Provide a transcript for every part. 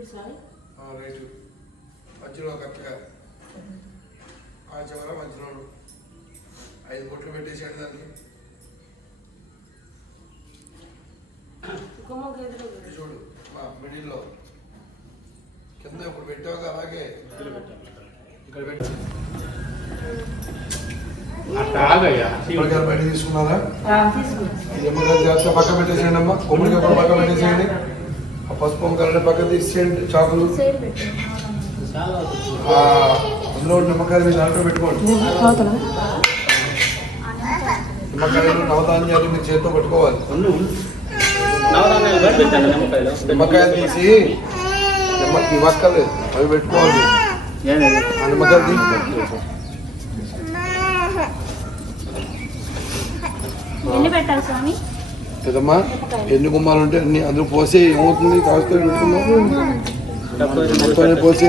Right మధ్యలో కరెక్ట్గా ఆ చివర మధ్యలో 5 బొట్లు పెట్టేసేయండి దానికి. చూడు మా మిడిల్లో కింద ఇప్పుడు పెట్టావు అలాగే ఇక్కడ పెట్టి బయట తీసుకున్నారా? నిమ్మకాయలు జాగ్రత్త పక్క పెట్టేసేయండి అమ్మా. కొబ్బరికాయ కూడా పక్క పెట్టేసేయండి. ఆ పసుపు కలర్ పక్క తీసేయండి. చాకులు అందులో నిమ్మకాయలు మీరు దాంట్లో పెట్టుకోండి. నిమ్మకాయలు నవధాన్యాలు మీరు చేతితో పట్టుకోవాలి. నిమ్మకాయలు తీసి నిమ్మక్కర్లేదు అవి పెట్టుకోవాలి. నిమ్మకాయలు తీసి కదమ్మా. ఎన్ని గుమ్మాలు ఉంటే అన్ని అందులో పోసి ఏమవుతుంది? కాస్త మొత్తం పోసి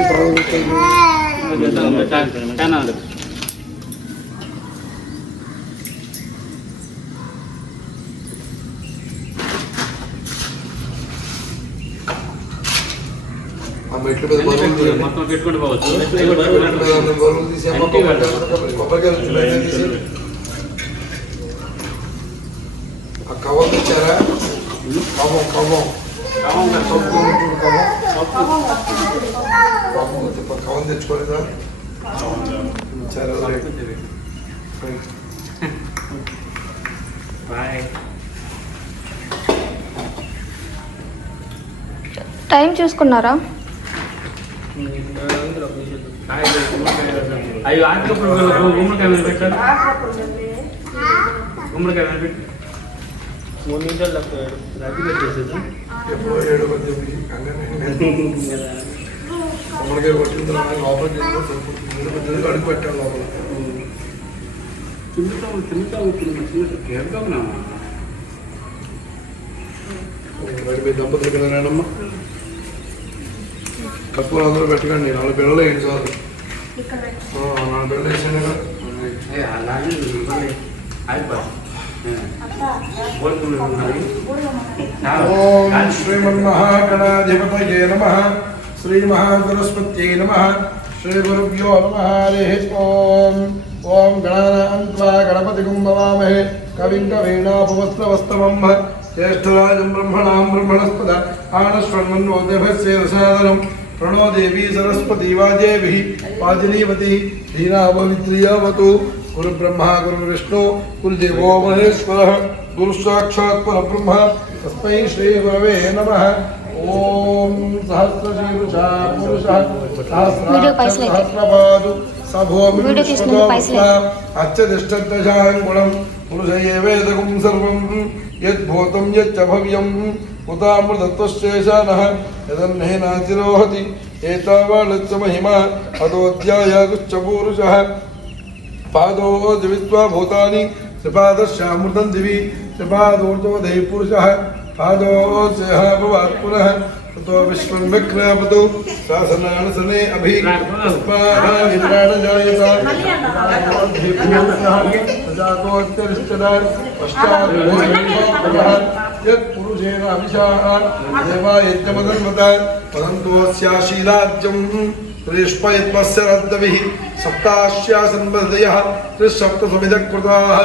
మెట్ల మీద బరువులు తీసి కొబ్బరికాయలు తీసి ఆ కవం ఇచ్చారా? కవం తెచ్చుకోలేదా? ఇచ్చారా? టైం చూసుకున్నారా? అయ్యో గుమ్మడికాయ పెట్టారు. గుమ్మడికాయ పెట్టి 3 నిమిషాలు రద్దు పెట్టేసేది. కొమ్మడికాయ కొట్టిన తర్వాత లోపల అడుగు పెట్టాను. లోపల మీ దంపతులు కదా నానమ్మ. కప్పులు అందరూ పెట్టకండి. 4 పిల్లలు ఏంటి సార్? 4 పిల్లలు వేసాను కదా. ఓం శ్రీమన్మహాగణాధిపతయే నమః. శ్రీ మహాసరస్వత్యై నమః. శ్రీ గురుభ్యో నమః. హరి ఓం. ఓం గణానాం త్వా గణపతిం భవామహే కవిం కవీనాపవస్త్రవస్తమం జ్యేష్ఠరాజం బ్రహ్మణాం బ్రహ్మణస్పద ఆనశ్వన్మన్వోదభస్యేదసాదనం ప్రణో దేవీ సరస్వతి వాజేభిః వాజినీవతి ధీనాపవిత్రియావతు. గురు బ్రహ్మ గురు విష్ణు గురుదేవో మహేశ్వరః గురు సాక్షాత్ పరబ్రహ్మ తస్మై శ్రీ గురవే నమః. ఓం సహస్రశీర్షా పురుషః సహస్రపాదు సభోమిష్మదోస్తా అచ్చతిష్టదశాంగుణం పురుష ఏవేదకం సర్వం యద్భూతం యచ్చ భవ్యం ఉతామృతత్వశేషానః యదన్నేనాతిరోహతి ఏతావాళచ్చ మహిమా అదోధ్యాయాగుశ్చ పూరుషః. పాదో దివిత్వా భూతాని త్రిపాదశ్యామృతం దివి త్రిపాదోర్ధోదయ పురుషః పాదో సేహ భవాత్ పునః తతో విశ్వం విక్రమతు శాసనానసనే అభి తస్మాద్ జాయత యత్ పురుషేణ అభిషాః దేవా యజ్ఞమదన్వత వదంతోస్యాశీలాజ్యం త్రిష్పయత్మస్యరద్దవిః సప్తాశ్యాసన్మదయః త్రిసప్తసమిదకృతాః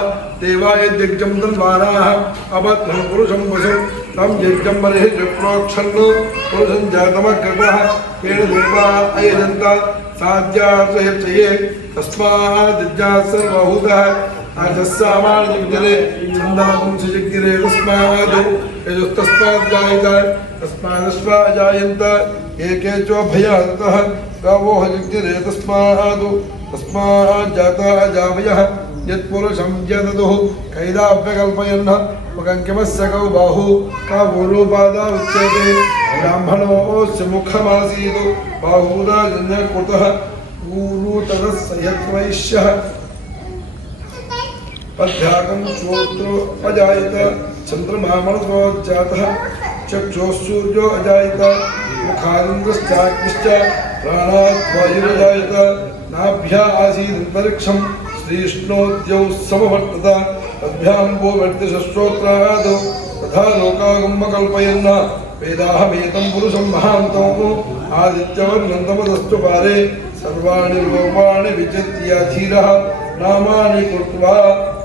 దేవాయ యజ్ఞం తన్వానాః అబధ్నం పురుషం వశం తం యజ్ఞం బర్హిష్ ప్రోక్షన్ను పురుషం జాతమగ్రతః తేన దేవా అయజంత సాధ్యాసయచ్చయే తస్మాద్ జిజ్ఞాసర్వహూతః ఆజస్సామానివిదరే ఛందాపుంసజగ్గిరే తస్మాద్ యజుస్తస్మాద్ జాయత తస్మాదశ్వా జాయంత ఏకే చోభయాతః गावो हजग्गिरे तस्मात् जाता जावयः यत्पुरुषं जदतुः कैदाभ्यकल्पयन् मुखङ्किमस्य कौ बाहु कावूरूपादा उच्यते ब्राह्मणोऽस्य मुखमासीत् बाहूदाजन्यकृतः ऊरूतरस्य यत्वैश्यः पद्भ्याकं श्रोत्रो अजायत चन्द्रमामनसो जातः चक्षुः सूर्यो अजायत मुखादिन्द्रश्चाग्निश्च प्राणात् वायुरजायत नाभ्या आसीदन्तरिक्षं श्रीष्णोद्यौ समवर्तत तद्भ्यां वो वर्तिषश्रोत्रादौ तथा लोकागम कल्पयन् వేదాహమేతం పురుషం మహాంతం ఆదిత్యవర్ణంతమదస్తు పారే సర్వాణి రూపాణి విచిత్య ధీరః నామాని కృత్వా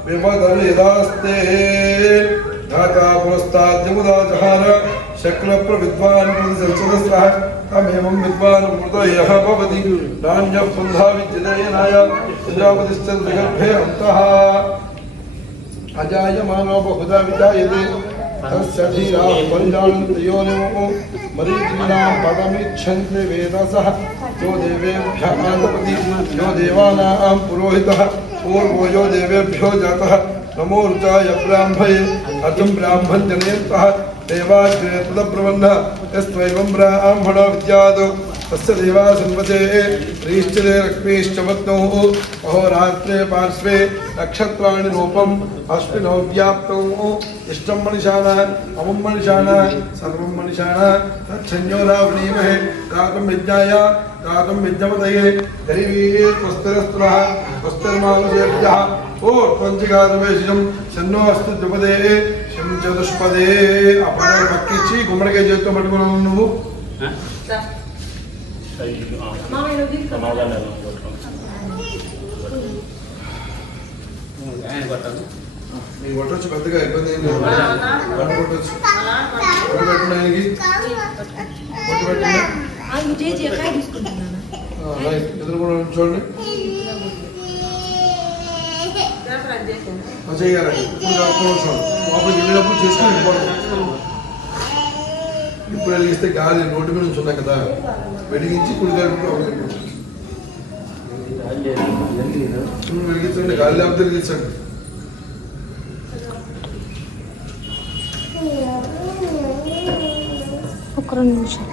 విపదర్యదాస్తే ధాకా పురస్తాద్యముదా జహార శక్ల ప్రవిద్వాన్ ప్రతిసంసదస్రః తమేవం విద్వాన్ మృతయః భవతి నాన్యః పుంధా విద్యదయనాయ ప్రజాపతిశ్చ విగర్భే అంతః అజాయమానో బహుధా విజాయతే తస్య ధీరాః పరిజానంతి యోనిమో మరీచినాం పదమిచ్చన్తి వేదసః యో దేవేభ్యః ఆతపతి యో దేవానాం పురోహితః పూర్వో యో దేవేభ్యో జాతః నమో రుచాయ బ్రాహ్మయే అతం బ్రాహ్మణ్ జనయంతః దేవాగ్రే ప్రదబ్రవన్న యస్త్వైవం బ్రాహ్మణో విద్యాదో తస్య దేవా సన్వతే ప్రీశ్చరే లక్ష్మీశ్చ పత్నో అహోరాత్రే పార్శ్వే నక్షత్రాణి రూపం అశ్వినో వ్యాప్తం ఇష్టం మనిషాన అమం మనిషాన సర్వం మనిషాన తచ్చన్యో రావణీమహే గాతుం విజ్ఞాయ గాతుం విద్యమదయే దైవీ స్వస్తిరస్త్రః స్వస్తిర్మానుషేభ్యః ఓ పంచగాదమేషం సన్నో అస్తు ద్విపదే శం చతుష్పదే అపర పక్కిచ్చి గుమ్మడికాయ చేతితో పట్టుకున్నావు నువ్వు నీకు కొట్టొచ్చు పెద్దగా ఇబ్బంది ఏం లేదు కొట్టు కొట్టొచ్చు కొట్టు పెట్టండి ఆయనకి కొట్టు పెట్టండి రైట్ ఎదురు కూడా చూడండి చేయాలండి ఇప్పుడు లోపలికి వెళ్ళినప్పుడు చేసుకుని వెళ్ళిపోవడం ఇప్పుడు వెలిగిస్తే గాలి రోడ్డు మీద నుంచి ఉన్నాయి కదా వెలిగించి కుడికాయ వెలిగించండి గాలి లేకపోతే వెలిగించండి ఒక 2 నిమిషాలు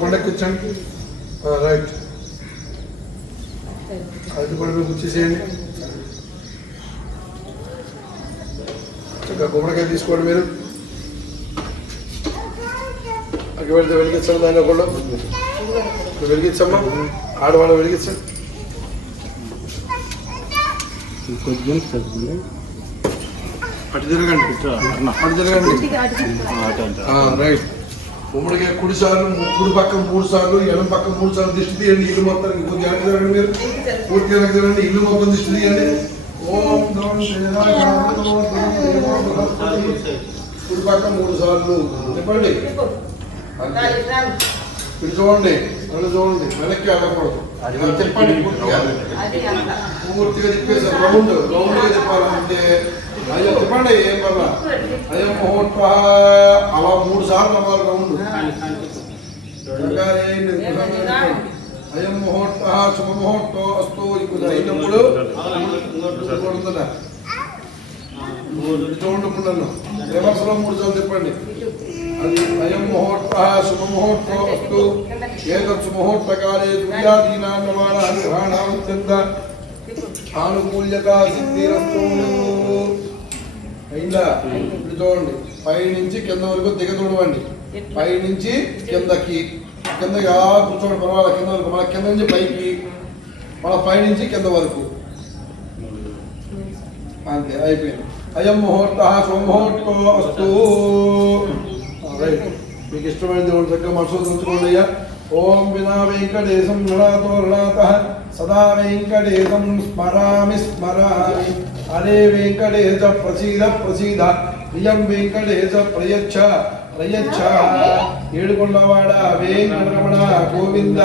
కొండెక్కించండి రైట్ అది కూడా మీరు గుర్తిసేయండి చక్కగా గుమ్మడికాయ తీసుకోండి మీరు అక్కడ వెళ్తే వెలిగించండి దాన్ని కూడా వెలిగించమ్మా ఆడవాళ్ళు వెలిగించండి అటు తిరగండి అటు తిరగండి రైట్ గుమ్మడికాయ కుడి సార్లు కుడి పక్క 3 సార్లు ఎడం పక్క 3 సార్లు దిష్టి తీయండి ఇల్లు మొత్తానికి కొద్దిగా వెనక్కి తిరగండి మీరు పూర్తిగా వెనక్కి తిరగండి ఇల్లు మొత్తం దిష్టి తీయండి ఓం కుడి పక్క 3 సార్లు చెప్పండి ఇటు చూడండి నన్ను చూడండి వెనక్కి వెళ్ళకూడదు చెప్పండి పూర్తిగా తిప్పేసారు రౌండ్గా తిప్పాలంటే అయ్యో చెప్పండి ఏం వల్ల అయ్యో ముహూర్త అలా 3 సార్లు అవ్వాలి రౌండ్ అయం ముహూర్త శుభముహూర్తం అస్తు ఇప్పుడు అయినప్పుడు చూడండి నన్ను రివర్స్లో 3 సార్లు చెప్పండి అయం ముహూర్త శుభముహూర్తం అస్తు ఏతత్ ముహూర్తకాలే దుర్యాదీనాన్నమానాగ్రహాణాత్యంత ఆనుకూల్యత సిద్ధిరస్తు అయిందా ఇప్పుడు చూడండి పైనుంచి కింద వరకు దిగదూడవండి పైనుంచి కిందకి కిందకి కూర్చోండి పర్వాలేదు కింద వరకు మన కింద నుంచి పైకి మన పైనుంచి కింద వరకు అంతే అయిపోయింది అయం ముహూర్త శుభముహూర్తం అస్తు రైట్ మీకు ఇష్టమైన దేవుడు చక్కగా మనసులో ఉంచుకోండి అయ్యా ఓం వినా వెంకటేశం రుణాతో రుణాత సదా వెంకటేశం స్మరామి స్మరామి హరే వెంకటేశ ప్రసీద ప్రసీద ప్రియం వెంకటేశ ప్రయచ్ఛ ప్రయచ్ఛ ఏడుకొండవాడ వెంకటరమణ గోవింద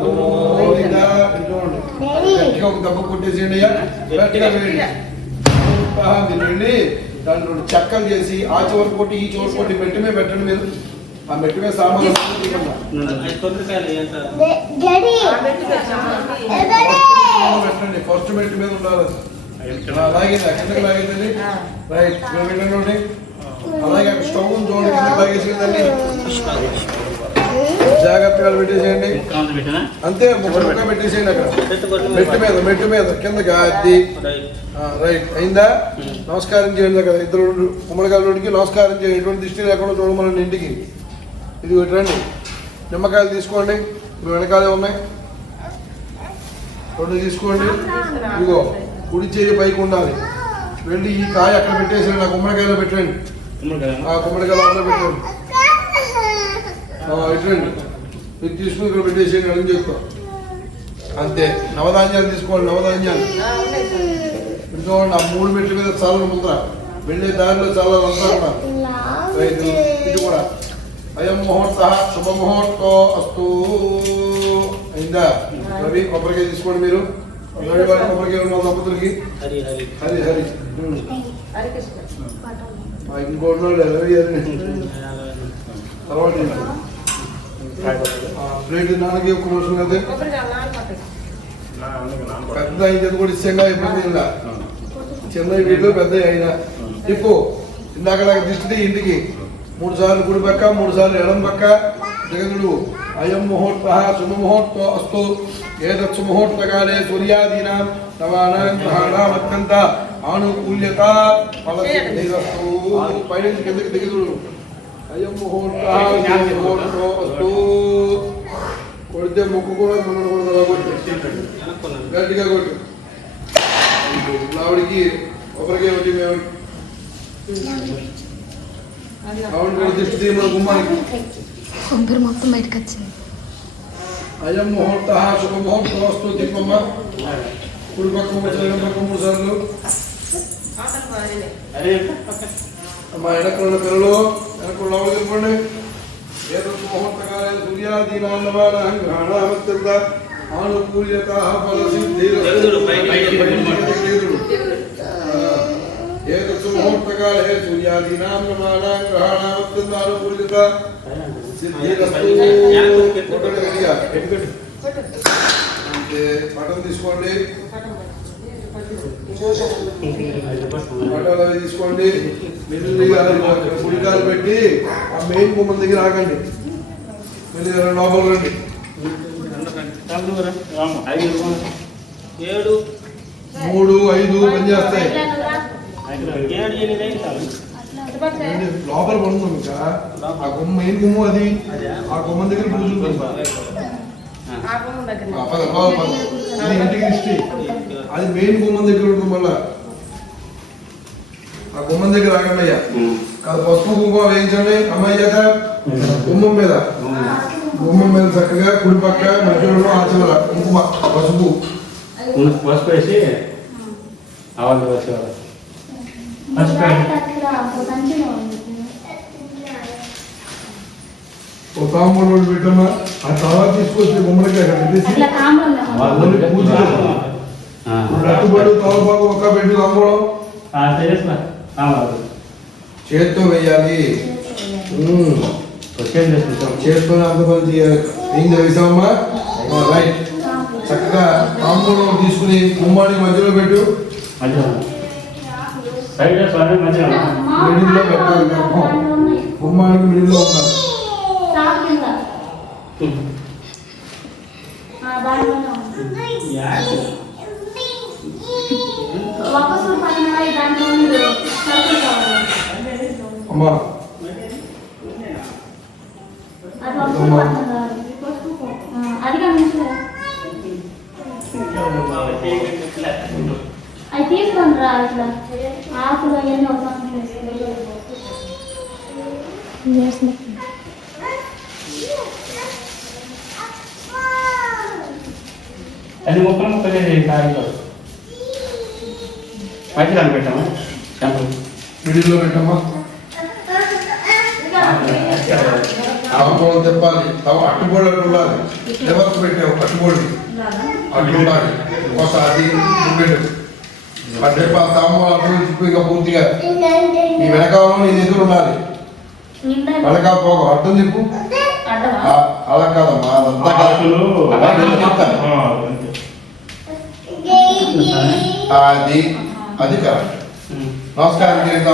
గోవింద చూడండి గట్టిగా ఒక దెబ్బ కొట్టేసేయండి అయ్యా గట్టిగా వేయండి మీరు వెళ్ళి దాన్ని 2 చెక్కలు చేసి ఆ చివరి కొట్టి ఈ చివరి కొట్టి పెట్టమే పెట్టండి మీరు ఆ మెట్టు మీద సామాన్లు కొబ్బరికాయలు ఎంత పెట్టండి. ఫస్ట్ మెట్టు మీద ఉండాలి. లాగింది కిందకి లాగిందండి. రైట్ పెట్టండి. అలాగే అక్కడ స్టవ్ చూడండి, కిందకి లాగేసిందండి. జాగ్రత్తగా పెట్టేసేయండి. అంతే ముక్క పెట్టేసేయండి. అక్కడ మెట్టు మీద కిందకి అది రైట్ అయిందా? నమస్కారం చేయండి. కదా ఇద్దరు గుమ్మడికాయలకి నమస్కారం చేయండి. ఎటువంటి దృష్టి లేకుండా చూడమనండి ఇంటికి. ఇది రండి. నిమ్మకాయలు తీసుకోండి. ఇప్పుడు వెనకాలే ఉన్నాయి. రెండు తీసుకోండి. ఇదిగో కుడి చేయి పైకి ఉండాలి. వెళ్ళి ఈ కాయ అక్కడ పెట్టేసి నా గుమ్మడికాయలో పెట్టండి. ఆ గుమ్మడికాయలో అక్కడ పెట్టండి. ఇట్రండి. ఇది తీసుకుని ఇక్కడ పెట్టేసేయండి. అడిగి చెప్తాం అంతే. నవధాన్యాలు తీసుకోండి. నవధాన్యాలు చూడండి. ఆ 3 మెట్ల మీద చాలా ముందర వెళ్ళే దారిలో చాలా అంతా కూడా ఇది కూడా అయం ముహూర్త శుభ ముహూర్తో అస్తు అయిందా? రవి కొబ్బరికాయ తీసుకోండి. మీరు రవి వారి కొబ్బరికాయ ఉన్న దంపతులకి హరి హరి ఇంకోటి రవి తర్వాత ప్లేట్ నాన్నకి ఒక్క నిమిషం కదా. పెద్ద అయిన కూడా ఇష్టంగా ఇబ్బంది ఇలా చిన్న వీళ్ళు పెద్ద అయినా ఇప్పుడు ఇందాక తీసుకుంటే ఇంటికి 3 సార్లు కుడి పక్క 3 సార్లు ఎడం పక్క జగదుడు అయం ముహూర్త శుభముహూర్తో అస్తు ఏదత్ సుముహూర్తకాలే సూర్యాదీనాం నవానాం గ్రహాణాం అత్యంత ఆనుకూల్యత ఫలసిద్ధిరస్తు. పైన కిందకి దిగుదుడు అయం ముహూర్త శుభముహూర్తో అస్తు. కొడితే ముక్కు కూడా గట్టిగా కొట్టు. ఆవిడికి కొబ్బరికాయ వచ్చి మేము ఆవిడ దిష్టి తీయమని గుమ్మానికి. కొబ్బరి మొత్తం బయటకు వచ్చింది. అయం ముహూర్త శుభముహూర్తం వస్తూ దీపమ్మ కుడి పక్క 3 సార్లు. అమ్మ వెనక్కున్న పిల్లలు వెనక్కున్న వెళ్ళిపోండి. ఏదో ముహూర్తకాలే సూర్యాదీనాన్నవానాం గ్రహాణామత్యంత ఆనుకూల్యత ఫలసిద్ధిరస్తు. ఏదో ముహూర్తకాలే సూర్యాదీనాం నవానాం గ్రహాణామత్యంత ఆనుకూల్యత పటం తీసుకోండి. పటాలు అవి తీసుకోండి. గుడికాలు పెట్టి ఆ మెయిన్ గుమ్మం దగ్గర ఆగండి. మళ్ళీ లోపల రండి. 7 3 5 పనిచేస్తాయి. లోపల పడుతుంది ఇంకా ఆ గుమ్మ మెయిన్ గుమ్మ అది. ఆ గుమ్మం దగ్గర కూర్చుంటుంది. ఇది ఇంటికి దిష్టి. అది మెయిన్ గుమ్మం దగ్గర ఉంటుంది. మళ్ళా ఆ గుమ్మం దగ్గర ఆగండి అయ్యా. కాదు పసుపు కుంకుమ వేయించండి అమ్మాయి చేత. గుమ్మం మీద చక్కగా కుడి పక్క మధ్యలో ఆచరణ కుంకుమ పసుపు వేసి ఆవాలు వేసేవాళ్ళు. ఒక తాంబూలం పెట్టమ్మా. ఆ తర్వాత తీసుకొచ్చి గుమ్మడికాయ పెట్టేసి పూజ కట్టుబడి తోలపాకు ఒక్క పెట్టి తాంబూలం చేత్తో వేయాలి. చేత్తోనే అంత పని చేయాలి. ఏం చేసామమ్మా? రైట్. చక్కగా తాంబూలం తీసుకుని గుమ్మానికి మధ్యలో పెట్టు. మిడిల్లో పెట్టాలి. గుమ్మానికి మిడిల్లో ఉండాలి. అమ్మా అది తీసుకొని రా. ఇట్లా ఆకులు అవన్నీ ఒక అది ముక్కలు కాయలు మధ్యలో పెట్టామా? మిడిల్లో పెట్టమ్మా. తాంబూలం తెప్పాలి. అట్టుబోళ్ళు అట్టు ఉండాలి. ఎవరికి పెట్టావు అట్టుబోళ్ళు అట్టు ఉండాలి. ఒకసారి పెట్టు అంటే తాంబూలం అటు ఇక పూర్తిగా ఈ వెనకాలం నీ దగ్గర ఉండాలి. అడగా పోగు అర్థం చెప్పు. అలా కాదమ్మా, అదంతా కాదు. ఆకులు నేను చెప్తాను. అది అది కరెక్ట్. నమస్కారం చేయండి.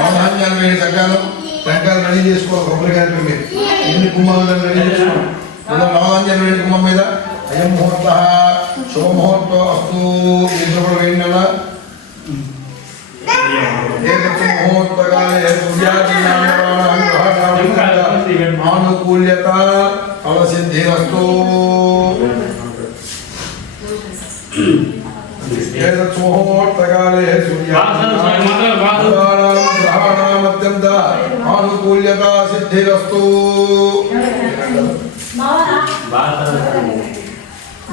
నవధాన్యాలు వేడి సకాలం టెంకాయలు రెడీ చేసుకోవాలి. కొబ్బరికాయలు మీరు ఎన్ని కుమ్మాలు రెడీ చేసుకోండి. నవధాన్యాలు వేడి కుమ్మం మీద అయం ముహూర్త శుభముహూర్తం వస్తూ ఇంట్లో కూడా వేయండి అలా. ఆనుకూల్యత ఫలసిద్ధిరస్తు. ముహూర్తకాలే సూర్యానామత్యంత ఆనుకూల్యత సిద్ధిరస్తు.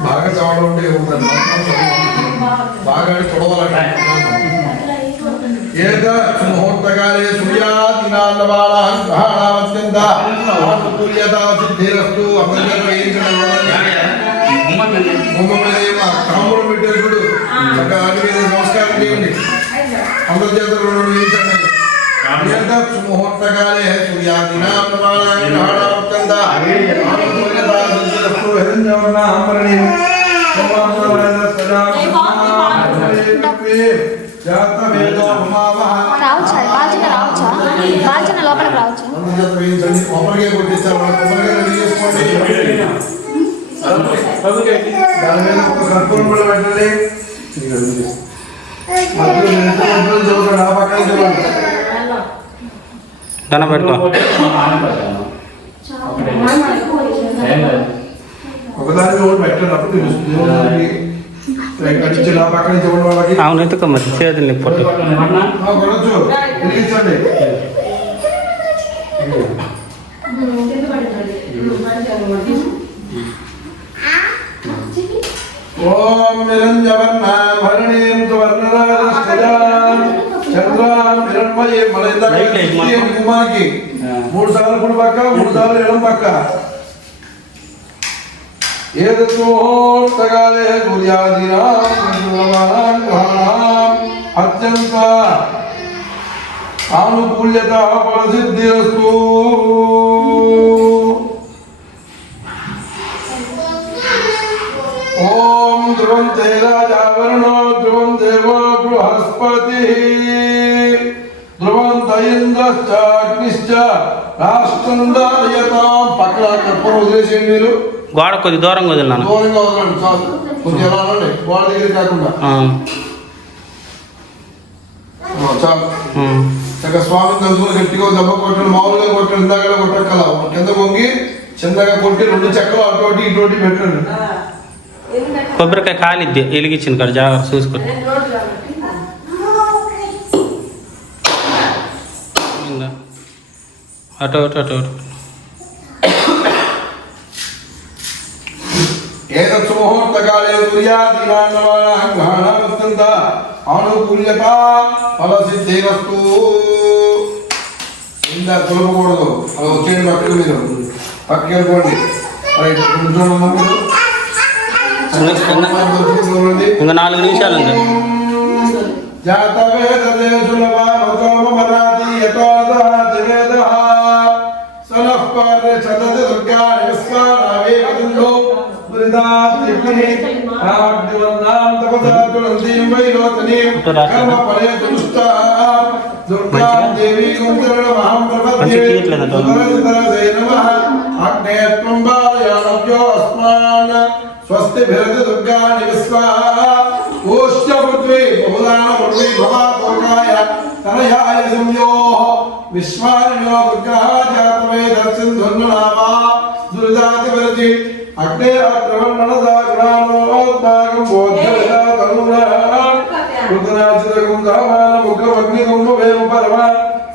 బాగా చవడం ఉంటే బాగా తొడవాలంటే ముహూర్తకాలే సూర్యాదినాన్నవాళామత్యంత ఆనుకూల్యత సిద్ధిరస్తు. అందరూ కాముడు పెట్టేసుడు నమస్కారం చేయండి. అందరి చేతులు వేయించండి. ముహూర్తకాలే సూర్యాదినాన్నవాళామత్యంత ఆనుకూల్యత సిద్ధిరస్తు. హిరణ్యవర్ణాంబరణి రావచ్చా బాల్చిన రావచ్చా బాల్చిన లోపలికి రావచ్చా కొబ్బరికాయ కొట్టించారు. కొబ్బరికాయ రెడీ చేసుకోండి. దాని మీద ఒక కర్పూరం కూడా పెట్టండి. చూడండి ఆ పక్కన చూడండి. ఒకదాని పెట్టండి. అప్పుడు తెలుస్తుంది. ఆ పక్కన చూడండి వాళ్ళకి. అవును ఎందుకు మరి చేతులు పొట్టు కొనొచ్చు. వెలిగించండి. ఓం నిరంజవర్ణాభరణీం సువర్ణరాజస్థితాం చంద్రాం హిరణ్మయీం. కుమారికి 3 సార్లు కుడి పక్క 3 సార్లు ఎడం పక్క. ఏదోత్తగాలే సూర్యాదినాం అత్యంత ఆనుకూల్యత ఫలసిద్ధిరస్తు. ఓం ధ్రువంతే రాజావరుణో ధ్రువం దేవో బృహస్పతి ధ్రువంత ఇంద్రశ్చాగ్నిశ్చ రాష్ట్రందాయతాం. పక్కన కర్పూరం వదిలేసేయండి. మీరు గోడ కొద్ది దూరంగా వదిలినాను. దూరంగా వదలండి చాలు. కొంచెం ఎలా ఉండండి. గోడ దగ్గర కాకుండా చాలు. చక్కగా స్వామి తలుపులు గట్టిగా దెబ్బ కొట్టండి. మామూలుగా కొట్టండి. ఇందాక కొట్టక్కల కింద పొంగి చిన్నగా కొట్టి 2 చెక్కలు అటువంటి ఇటువంటి పెట్టండి. కొబ్బరికాయ కాలిద్ది వెలిగించింది కదా జాగ్రత్త చూసుకోండి. అటు అటు అటు అటు ఏదత్తు ముహూర్తకాలే సూర్యాదినాన్నవాళాంత ఆనుకూల్యత ఫలసిద్ధిరస్తు. ఇందా తొలపకూడదు. అలా వచ్చేయండి. పక్కన మీరు పక్కకి వెళ్ళిపోండి. ఇంకా 4 నిమిషాలు ఉంది. స్వస్తి భరతి దుర్గాని విశ్వాష్య పృథ్వీ బహుదాన పృథ్వీ భవాతోకాయ తనయాయ సంయో విశ్వానియో దుర్గా జాతమే దర్శన్ ధన్వనామా దుర్గాతి భరతి అగ్నే అత్రవన్ననదా గ్రామోద్భాగం బోధయా తనురా రుద్రాచితగం దామాన ముఖమగ్ని కుంభవేమ పరమ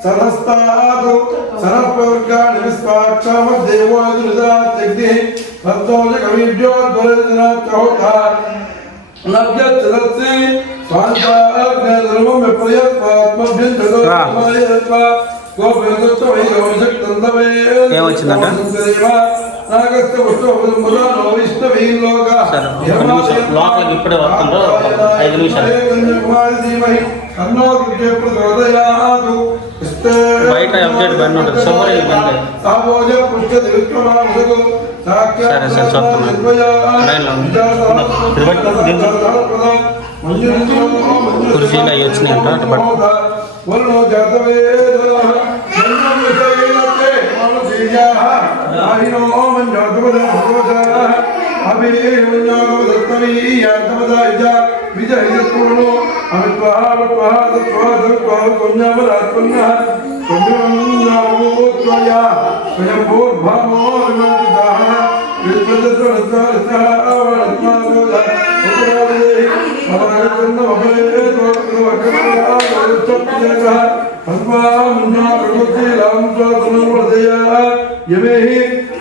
సరస్తాదు సరస్పర్గాని విశ్వాక్షమ దేవో దుర్గాత్యగ్ని భక్తోజ కవిభ్యో ధ్వరజనాత్యహోతా నవ్యచ్చదత్సి స్వాంతాగ్నేధర్మం విప్రయత్వాత్మభ్యం జగోమాయత్వా గోపేదత్వై గౌశక్తందవే ఏమొచ్చిందంట? నాగస్త పుష్పముద నోవిష్ణవీలోక లోపలికి ఇప్పుడే వస్తుండ్రు. 5 నిమిషాలు. అన్నో ప్రచోదయాతు బయట అప్డేట్ బండి ఉంటుంది సూపర్ బండి సరే సరే చెప్తున్నాను లైన్లో ఉంది కుర్చీలు అవి వచ్చినాయంట అటు పట్టు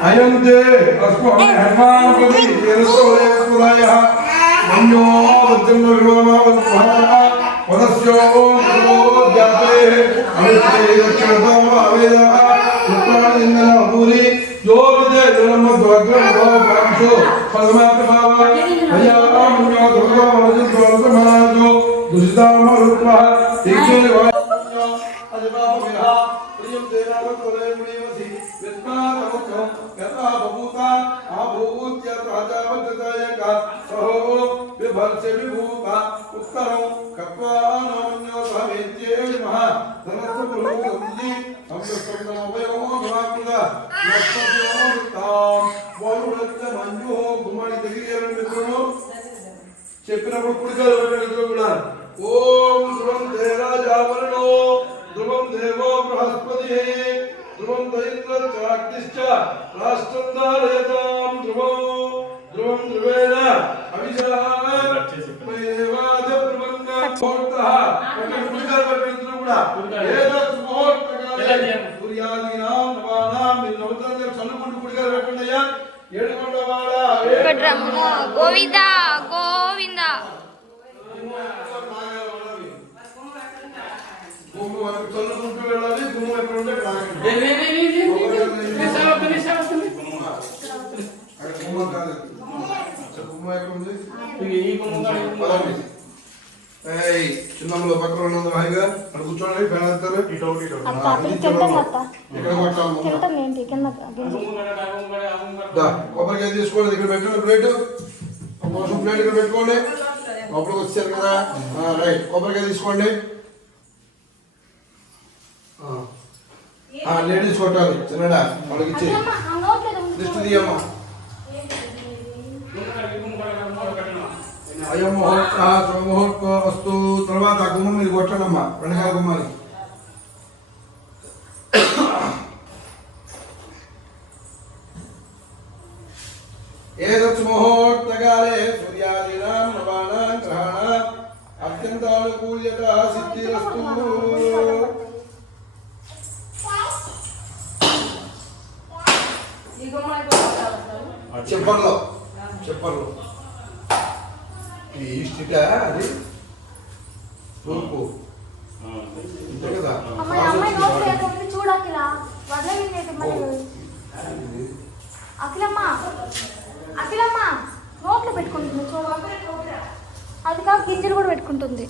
అయంతే చెప్పినప్పుడు కుడికాలు పెట్టడం కూడా ఓం ధ్రువం దేరాజావరణో ధ్రువం దేవో బృహస్పతి ధ్రువం దైత్రచాగ్నిశ్చ రాష్ట్రం ధారయతాం ధ్రువం ధ్రువం ధ్రువేణ అవిజాదేవాద బ్రహ్మణ్య ముహూర్తః కుడికాలు పెట్టడం కూడా ఏదత్ ముహూర్తకాలే సూర్యాదీనాం నవానాం నవతంజ చల్లుకుంటూ కుడికాలు పెట్టండియా ఏడుకొండవాడ గోవింద గోవింద చల్లుకుంటూ వెళ్ళాలి గుమ్మ ఎక్కడ ఉంటే గుమ్మ కాదు గుమ్మ ఎక్కడ ఉంది చిన్నమ్మలో పక్కన ఉన్నది హాయిగా అక్కడ కూర్చోండి ఫ్యాన్ వేస్తారు కొబ్బరికాయ తీసుకోండి ఇక్కడ పెట్టండి ప్లేట్ కోసం ప్లేట్ ఇక్కడ పెట్టుకోండి లోపలికి వచ్చారు కదా రైట్ కొబ్బరికాయ తీసుకోండి లేడీస్ కొట్టాలి చిన్నడా వాళ్ళకి ఇచ్చి లిస్ట్ తీయమ్మా అయ్యో ముహూర్త వస్తూ తర్వాత ఆ గుమ్మం మీరు కొట్టండమ్మా వెనకాల గుమ్మాలి ఏదత్ ముహూర్తకాలే సూర్యాదీనాం నవానాం గ్రహాణాం అత్యంతానుకూల్యత సిద్ధిరస్తు చెప్పర్లో చెప్పర్లో ఈస్టిట అది తూర్పు ఇంతే కదా అఖిలమ్మ నోట్లో పెట్టుకుంటుంది చూడ అది కాక గింజలు కూడా పెట్టుకుంటుంది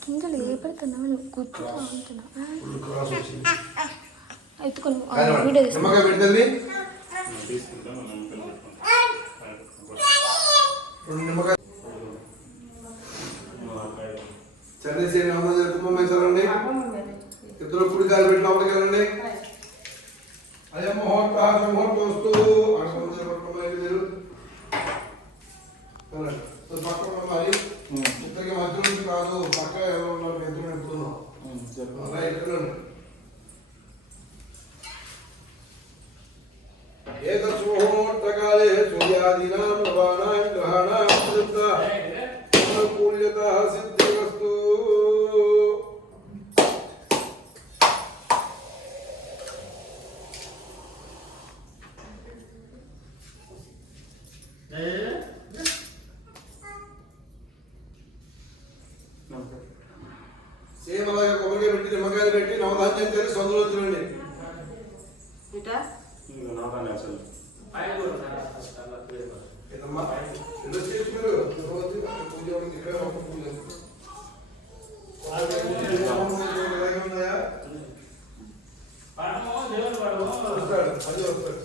గింజలు ఏ పెడుతున్నా గుర్తున్నా ఎత్తుకొని వీడియో చంద్రశేఖర్ రామరాజు కుటుంబం చదవండి ఇద్దరు కుడికాయలు పెట్టి లోపలికి వెళ్ళండి అదే ముహూర్త ముహూర్త వస్తూ పక్కన మరి ఇద్దరికి మధ్య నుంచి కాదు పక్క ఎవరు ఉన్నారు ఎదురు ఎప్పుడున్నాం ఏతత్ ముహూర్తకాలే సూర్యాదీనాం నవానాం గ్రహాణాం అనుకూల్యతా సిద్ధిరస్తు సేమ్ అలాగే కొబ్బరికాయ పెట్టి నిమ్మకాయలు పెట్టి నవధాన్యం తెలిసి అందులో తినండి నవదాన్ని అసలు ఏదమ్మా ఎందుకు చేసి మీరు రోజు పూజ ఉంది ఇక్కడ ఒక పూజ ఉన్నాయా వస్తాడు అది వస్తాడు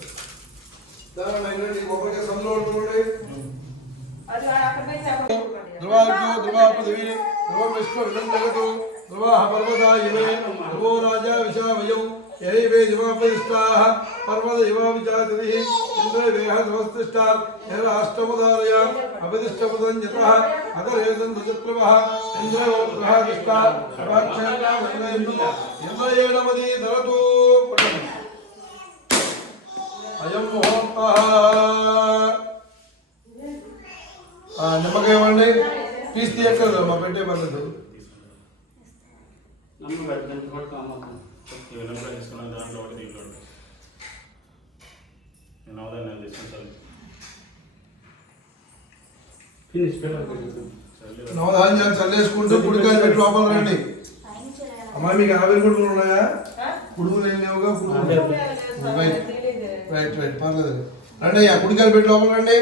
దాని కొబ్బరికాయ సందులో ఉంటుండే ధ్రువార్ఘ్యో ధ్రువా పృథివీ ధ్రువ విశ్వ వినందగతు ధ్రువాః పర్వతా ఇమే ధ్రువో రాజా విశావయం యైవే దివాపదిష్టాః పర్వత ఇవా విజాతిభిః ఇంద్రే వేహ సమస్తిష్టా యః అష్టముదారయ అభిదిష్టపదం యతః అదరేదం దచత్రవః ఇంద్రో గ్రహాదిష్టా అవాక్షేతా వైనైంద్రో ఇంద్రయేణమది దరతు అయం ముహూర్తః నిమ్మకాయ ఇవ్వండి పీస్ తీయక్కర్లేదు మా పెట్టే పర్లేదు దాంట్లో ఒకటి దీంట్లో నేను అవదాన్ని తీసుకుంటాను నవధాన్యాలు చల్లేసుకుంటూ కుడికాయలు పెట్టి లోపల రండి అమ్మాయి మీకు ఆవిరి గుడుగులు ఉన్నాయా కుడుగులు ఏం లేవుగా కుడుగులు రైట్ రైట్ పర్లేదు రండి అయ్యా కుడికాయలు పెట్టి లోపల రండి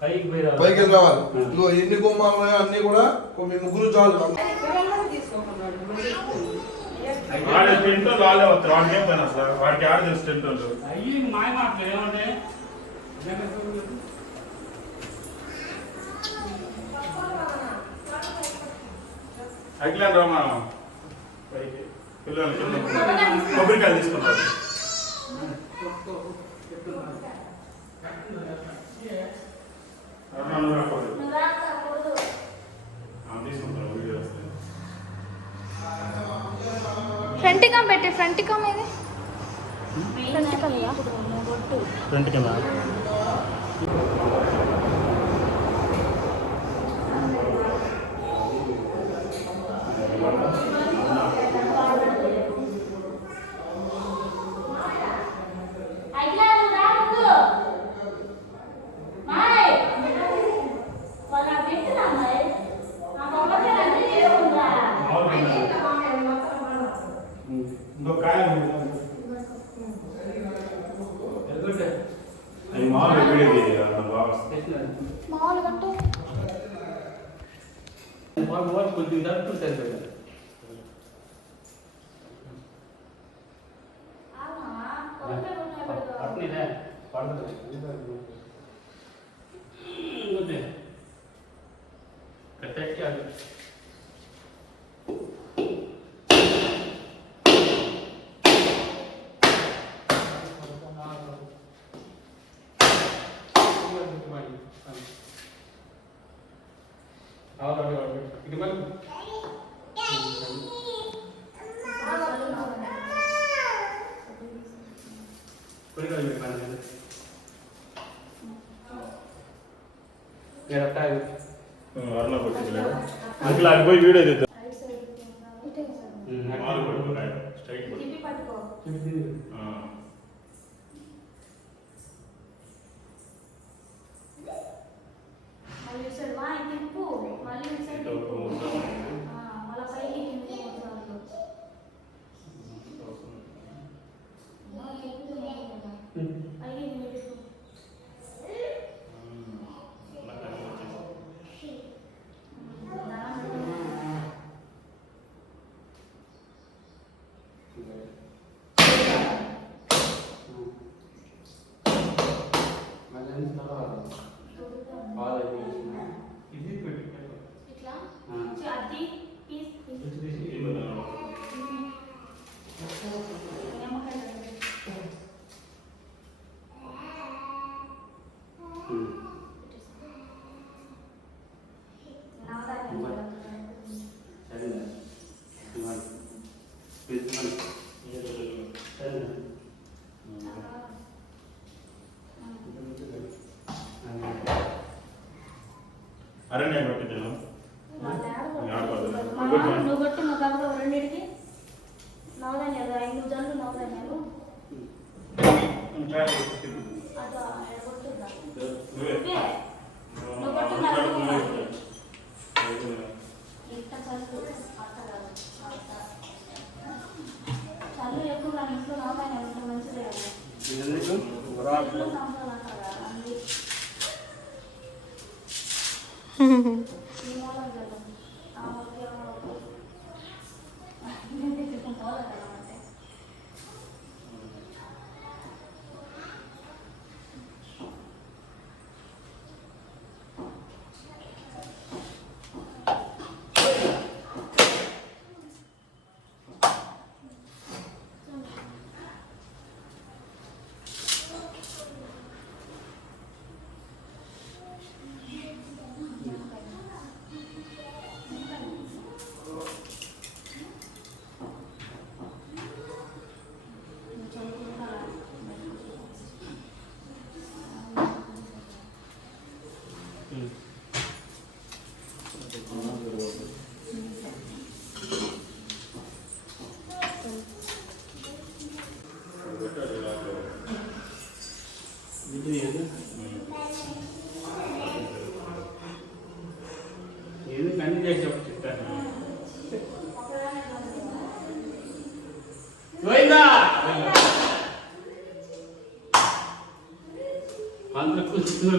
పైకి వెళ్ళి రావాలి ఇదిగో ఎన్ని గుమ్మాలు ఉన్నాయో అన్ని కూడా మీ ముగ్గురు చాలు వాడికి ఆడ తెలుసు టెంట్ అయ్యి మాయ మాటలు ఏమంటే అఖిలాన్ రామా పిల్లలు కొబ్బరికాయలు తీసుకున్నారు ఫ్రంటికం పెట్టి ఫ్రంటికం ఏది ఫ్రంట్ కింద అంకుల్ అడిపోయి వీడియో చేద్దాం అరణ్య కొట్టిద్దాం నువ్వు కొట్టి మా కాబట్టి రెండింటికి నవధాన్యాలు 5 జల్లు నవధాన్యాలు అది కొట్టుదా నువ్వు కొట్టి ఇట్లా చల్లు చల్లు నా ఇంట్లో నవధాన్యాలు ఉంటే మంచిదే కదా. ఎందుకు ఇంట్లో సంవత్సరాలు అంటారు కదా, అందుకే. ఈ మూలం కదా. ఆ మొక్క మూలం కదా అంటే. ఎందుకు అన్ని చేసి చెప్తాను పోయిందా అందరూ కూర్చోలే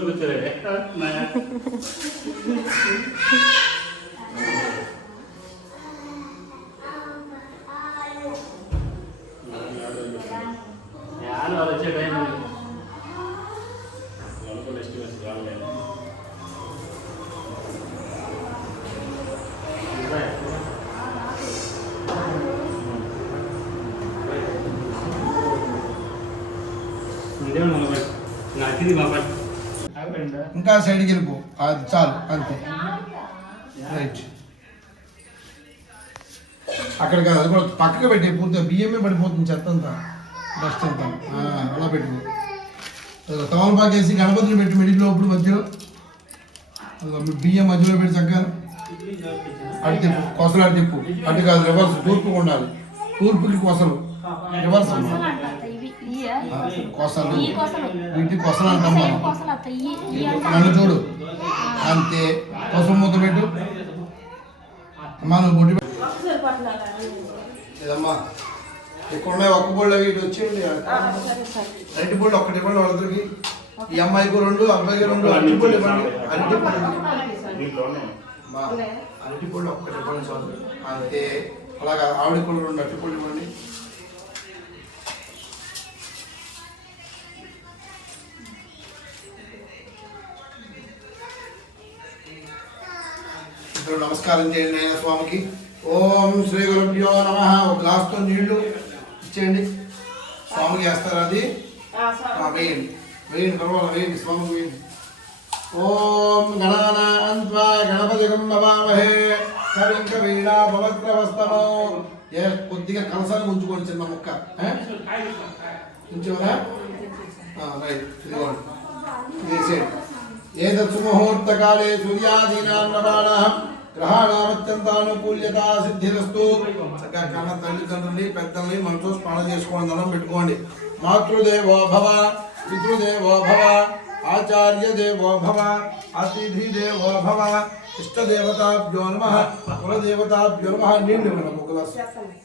వాళ్ళు వచ్చే టైం ఇంకా సైడ్కి వెళ్ళిపో, అది చాలు అంతే. రైట్, అక్కడ కాదు, అది కూడా పక్కగా పెట్టే, పూర్తిగా బియ్యమే పడిపోతుంది, చెత్త అంతా డస్ట్ అంతా. అలా పెట్టుకో. తమలపాకు వేసి గణపతిని పెట్టి మిడిల్ లోపల మధ్యలో బియ్యం మధ్యలో పెట్టి చక్కగా అటు తిప్పు, కొసలు అటు తిప్పు. అటు కాదు, రివర్స్, తూర్పుకు ఉండాలి. తూర్పుకి కొసలు, రివర్స్ అమ్మా. కొసలు వీటి కొసలు అంటాం మనం. నన్ను చూడు అంతే. కొసలు మూత పెట్టు అమ్మా, నువ్వు బొట్టి లేదమ్మా. ఇక్కడ ఒక్క బోళ్ళు అవి ఇటు వచ్చేయండి. అరటి బోళ్ళు ఒక్కటి ఇవ్వండి వాళ్ళకి. ఈ అమ్మాయికి 2, అబ్బాయికి 2 అరటి బోళ్ళు ఇవ్వండి. అరటి బోళ్ళు ఒక్కటి ఇవ్వండి చాలు అంతే. అలాగా ఆవిడకి కూడా 2 అరటి బోళ్ళు ఇవ్వండి. ఇప్పుడు నమస్కారం చేయండి నాయన స్వామికి. ఓం శ్రీ గురుభ్యో నమః. ఒక గ్లాస్తో నీళ్లు ఇచ్చేయండి స్వామికి. వేస్తారు అది వేయండి, వేయండి, పర్వాలేదు వేయండి, స్వామికి వేయండి. ఓం గణానాన్త్వా గణపతిగం నమామహే కవిం కవీనాభవక్రవస్తమో. కొద్దిగా కలసాన్ని ఉంచుకోండి, చిన్న ముక్క ఉంచేవరా. రైట్, ఇదిగోండి వేసేయండి. ఏతత్సు ముహూర్తకాలే సూర్యాదీనాం నవానాం గ్రహాణామత్యంతానుకూల్యత సిద్ధిరస్తు. చక్కగా కన్న తల్లిదండ్రుల్ని పెద్దల్ని మనతో స్నానం చేసుకోండి, దండం పెట్టుకోండి. మాతృదేవో భవ, పితృదేవో భవ, ఆచార్య దేవో భవ, అతిథి దేవో భవ, ఇష్టదేవతాభ్యో నమః, కులదేవతాభ్యో నమః. నీళ్ళు ఇవ్వండి ఒక గ్లాసు.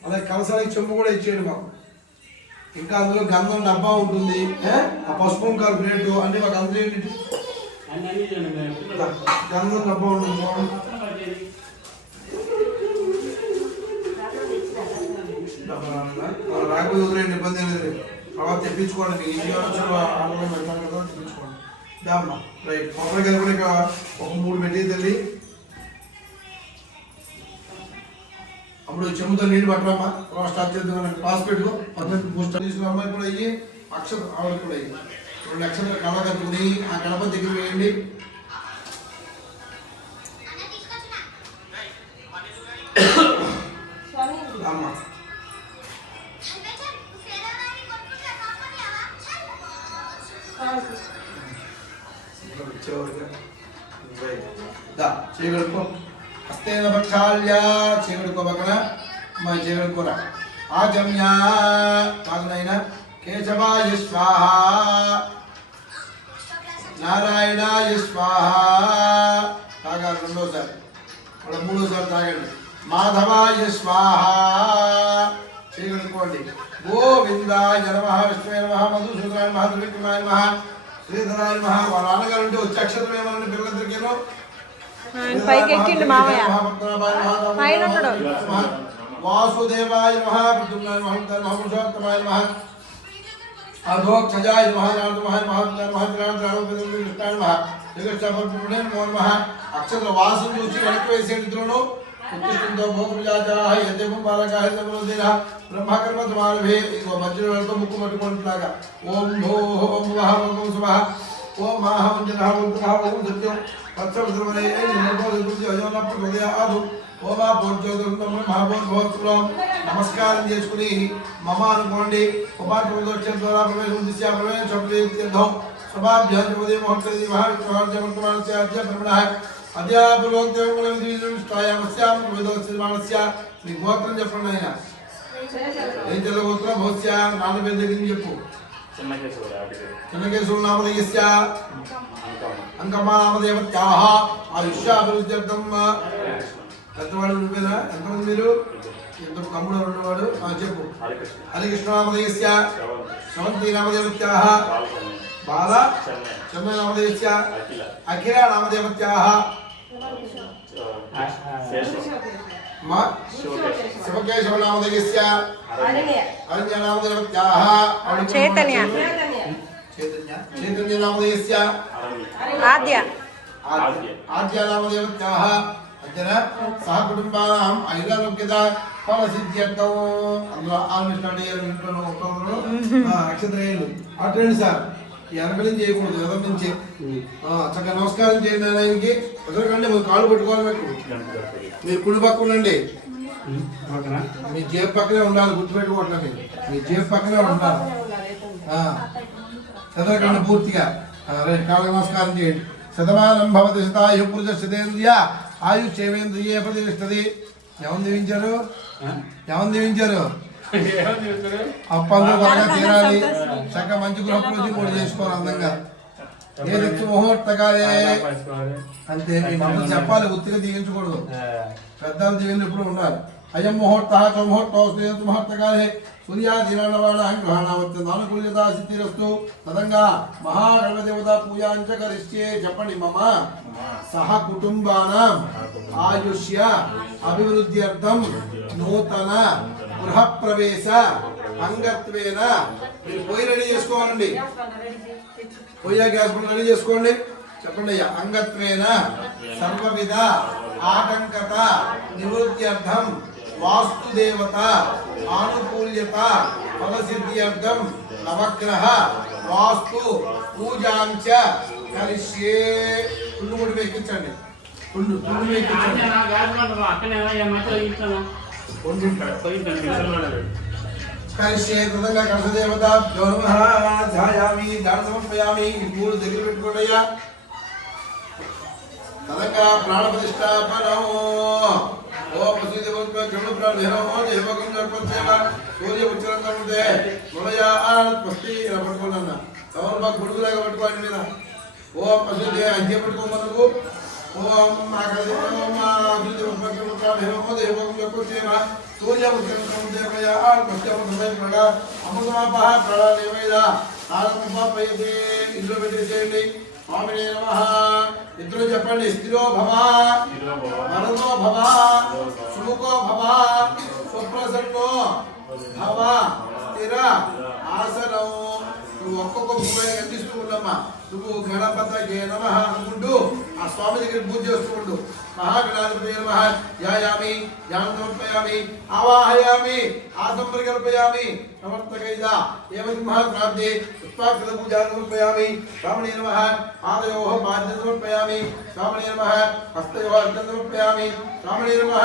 అలాగే కలసానికి చెంబు కూడా ఇచ్చేయండి మాకు. ఇంకా అందులో గంధం డబ్బా ఉంటుంది, ఆ పసుపు కాలు ప్లేటు అన్ని మాకు అందరూ గంధం డబ్బా ఉంటుంది. రాకపోతే వదిలేండి, ఇబ్బంది లేదు. తర్వాత తెప్పించుకోండి, మీకు ఇంటి ఆన్లైన్ పెడతాను కదా, తెప్పించుకోండి. దామ్మా రైట్. కొబ్బరికాయలు కూడా ఇక ఒక 3 పెట్టి తల్లి. అప్పుడు చెంబుతో నీళ్ళు పట్టరమ్మా. స్టార్ట్ చేద్దాం. పాస్ పెట్టుకో, బూస్ట్ తీసుకున్న అమ్మాయి కూడా అయ్యి, అక్షర ఆవిడ కూడా అయ్యి 2 అక్షరాలు కళ కట్టుకుని ఆ గణపతి దగ్గర వేయండి. అమ్మా చేయగలుకో. హస్తేన పక్షాల్య చేయగలుకో. పక్కన మా చేయగలుకోరా. ఆజమ్య కాదునైనా. కేశవాయ స్వాహ, నారాయణాయ స్వాహ. తాగాలి రెండోసారి, మళ్ళీ 3వసారి తాగండి. మాధవాయ స్వాహ చేయగలుకోండి. గోవిందాయ నమః విష్ణువే నమః మధుసూదనాయ నమః త్రివిక్రమాయ నమః శ్రీధరాయ నమః. వాళ్ళ నాన్నగారు ఉంటే వచ్చే అక్షరం ఏమన్నా పిల్లలందరికీను పైకి ఎక్కిండు మామయ్య పైన ఉన్నాడు. వాసుదేవాయ నమః విష్ణునాయ నమః పురుషోత్తమాయ నమః అధోక్షజాయ నమః నారదమహాయ నమః కృష్ణాయ నమః శ్రీకృష్ణ నమః. అక్షర వాసం చూసి వెనక్కి వేసేటిలోను ఉత్కృష్టంతో భోగప్రజాచారాः యజ్ఞం బాలకాయ సమృద్ధిరః బ్రహ్మకర్మ సమారభే. ఇదిగో మధ్యలో వెళ్తూ ముక్కు పట్టుకుంటున్నాగా ఓం భోః ఓం భువః ఓం శుభః ఓం మహామంజనః ఓం తథా ఓం సత్యం పచ్చవద్రవనే అయోనప్పుడు ఓమా భోజ్యోతం మహాభోజ్భోత్సవం. నమస్కారం చేసుకుని మమ అనుకోండి. ఉపాధ్యోక్షం ద్వారా ప్రవేశం దిశా ప్రవేశం శబ్దం సభాభ్యాజపదే మహోత్సవీ మహావిష్ణువర్జవర్తమానస్య బ్రహ్మణః అద్యాపురోక్తయామస్యాం వేదోశ్రీమానస్య. మీ గోత్రం చెప్పండి ఆయన ఏం చెల్ల గోత్రం భోస్య నాన్న పేరు దగ్గర చెప్పు. చిన్నకేశ్వర నామదేయస్య అంకమా నామదేవత్యాః ఆయుష్యాభివృద్ధ్యర్థం. పెద్దవాడు నువ్వేనా? ఎంతమంది మీరు? ఎంత తమ్ముడు ఉన్నవాడు చెప్పు. హరికృష్ణ నామదేయస్య శ్రవంతి నామదేవత్యాః బాల చెన్నై నామదేవస్య అఖిల నామదేవత్యాః శివకేశవ నామదేయస్య అరణ్య నామదేవత్యాః చైతన్య చైతన్య నామదేయస్య ఆద్య ఆద్య నామదేవత్యాః అర్జున సహ కుటుంబానాం ఐరారోగ్యత ఫలసిద్ధ్యర్థం. అందులో ఆల్మిస్టాండ్ అక్షత్రేయులు అటండి సార్. ఎనకలి చేయకూడదు ఎదం నుంచి చక్కగా నమస్కారం చేయండి. ఆయనకి ఎదురుకండి మీరు కాళ్ళు పట్టుకోవాలి. మీరు కుడి పక్క ఉండండి. మీ జేబు పక్కనే ఉండాలి. గుర్తుపెట్టుకోవట్లేదు మీరు. మీ జేబు పక్కనే ఉండాలి. ఎదురుకండి పూర్తిగా. రైట్ కాళ్ళకి నమస్కారం చేయండి. శతమానం భవతి శతాయు పురుష శతేంద్రియ ఆయుష్యేంద్రియే ప్రతిష్టది. ఎవరు దీవించారు? ఎవరు దీవించారు? అప్పంలో త్వరగా తీరాలి. చక్కగా మంచి గృహప్రవేశం కూడా చేసుకోవాలి అందంగా. ఏదొచ్చు ముహూర్తకాలే అంతే. మీకు చెప్పాలి, గుర్తుగా దీవించకూడదు. పెద్దలు దీవెనలు ఎప్పుడు ఉండాలి. అయం ముహూర్త ముహూర్తకాలే సూర్యాధీనానుకూల్యత సిద్ధిరస్తు తదంగా మహాగణదేవత పూజాంచ కరిష్యే. చెప్పండి. మమ సహ కుటుంబానాం ఆయుష్య అభివృద్ధ్యర్థం నూతన గృహప్రవేశ అంగత్వేన. మీరు పోయి రెడీ చేసుకోవాలండి. పొయ్య గ్యాస్ రెడీ చేసుకోండి. చెప్పండి అయ్యా. అంగత్వేన సర్వవిధ ఆటంకత నివృత్త్యర్థం వాస్తుదేవత ఆనుకూల్యత ఫలసిద్ధ్యర్థం నవగ్రహ వాస్తు పూజాంచ కరిష్యే. తుండు కూడా ఎక్కించండి. తుండు ఎక్కించండి. కరిష్యే కృతంగా కలసదేవత ధ్యాయామి దాన సమర్పయామి. ఈ మూడు దగ్గర పెట్టుకోండి అయ్యా. తదంగా ప్రాణప్రతిష్టాపనం. ఓం సూర్య ఉచ్చరంతే ములయా పస్తి ఇలా పట్టుకోండి. తమరు మాకు గుడుగులాగా పట్టుకోండి మీద. ఓం పశుదే అధ్య పట్టుకోమనుకు. ఓం సూర్య ఉచ్చరంతే అమృతమాప ప్రణాళివేద ఆరంభపైతే. ఇందులో పెట్టేసేయండి. స్వామినే నమః. ఇద్దరు చెప్పండి. స్థిరో భవ వరదో భవ సుముఖో భవ సుప్రసన్నో భవ స్థిర ఆసనం. నువ్వు ఒక్కొక్క భూమి అందిస్తూ ఉండమ్మా. నువ్వు గణపతయే నమః అనుకుంటూ ఆ స్వామి దగ్గర పూజ చేస్తూ ఉండు. మహాగణాధిపతయే నమః. ధ్యాయామి ధ్యానం సమర్పయామి ఆవాహయామి ఆసంపరికల్పయామి సమర్థకైదా ఏమసింహ ప్రాప్తి పుష్పాక్షర పూజా సమర్పయామి. శ్రావణే నమః. పాదయోః పాద్య సమర్పయామి. శ్రావణే నమః. హస్తయోః అర్ఘ్యం సమర్పయామి. శ్రావణే నమః.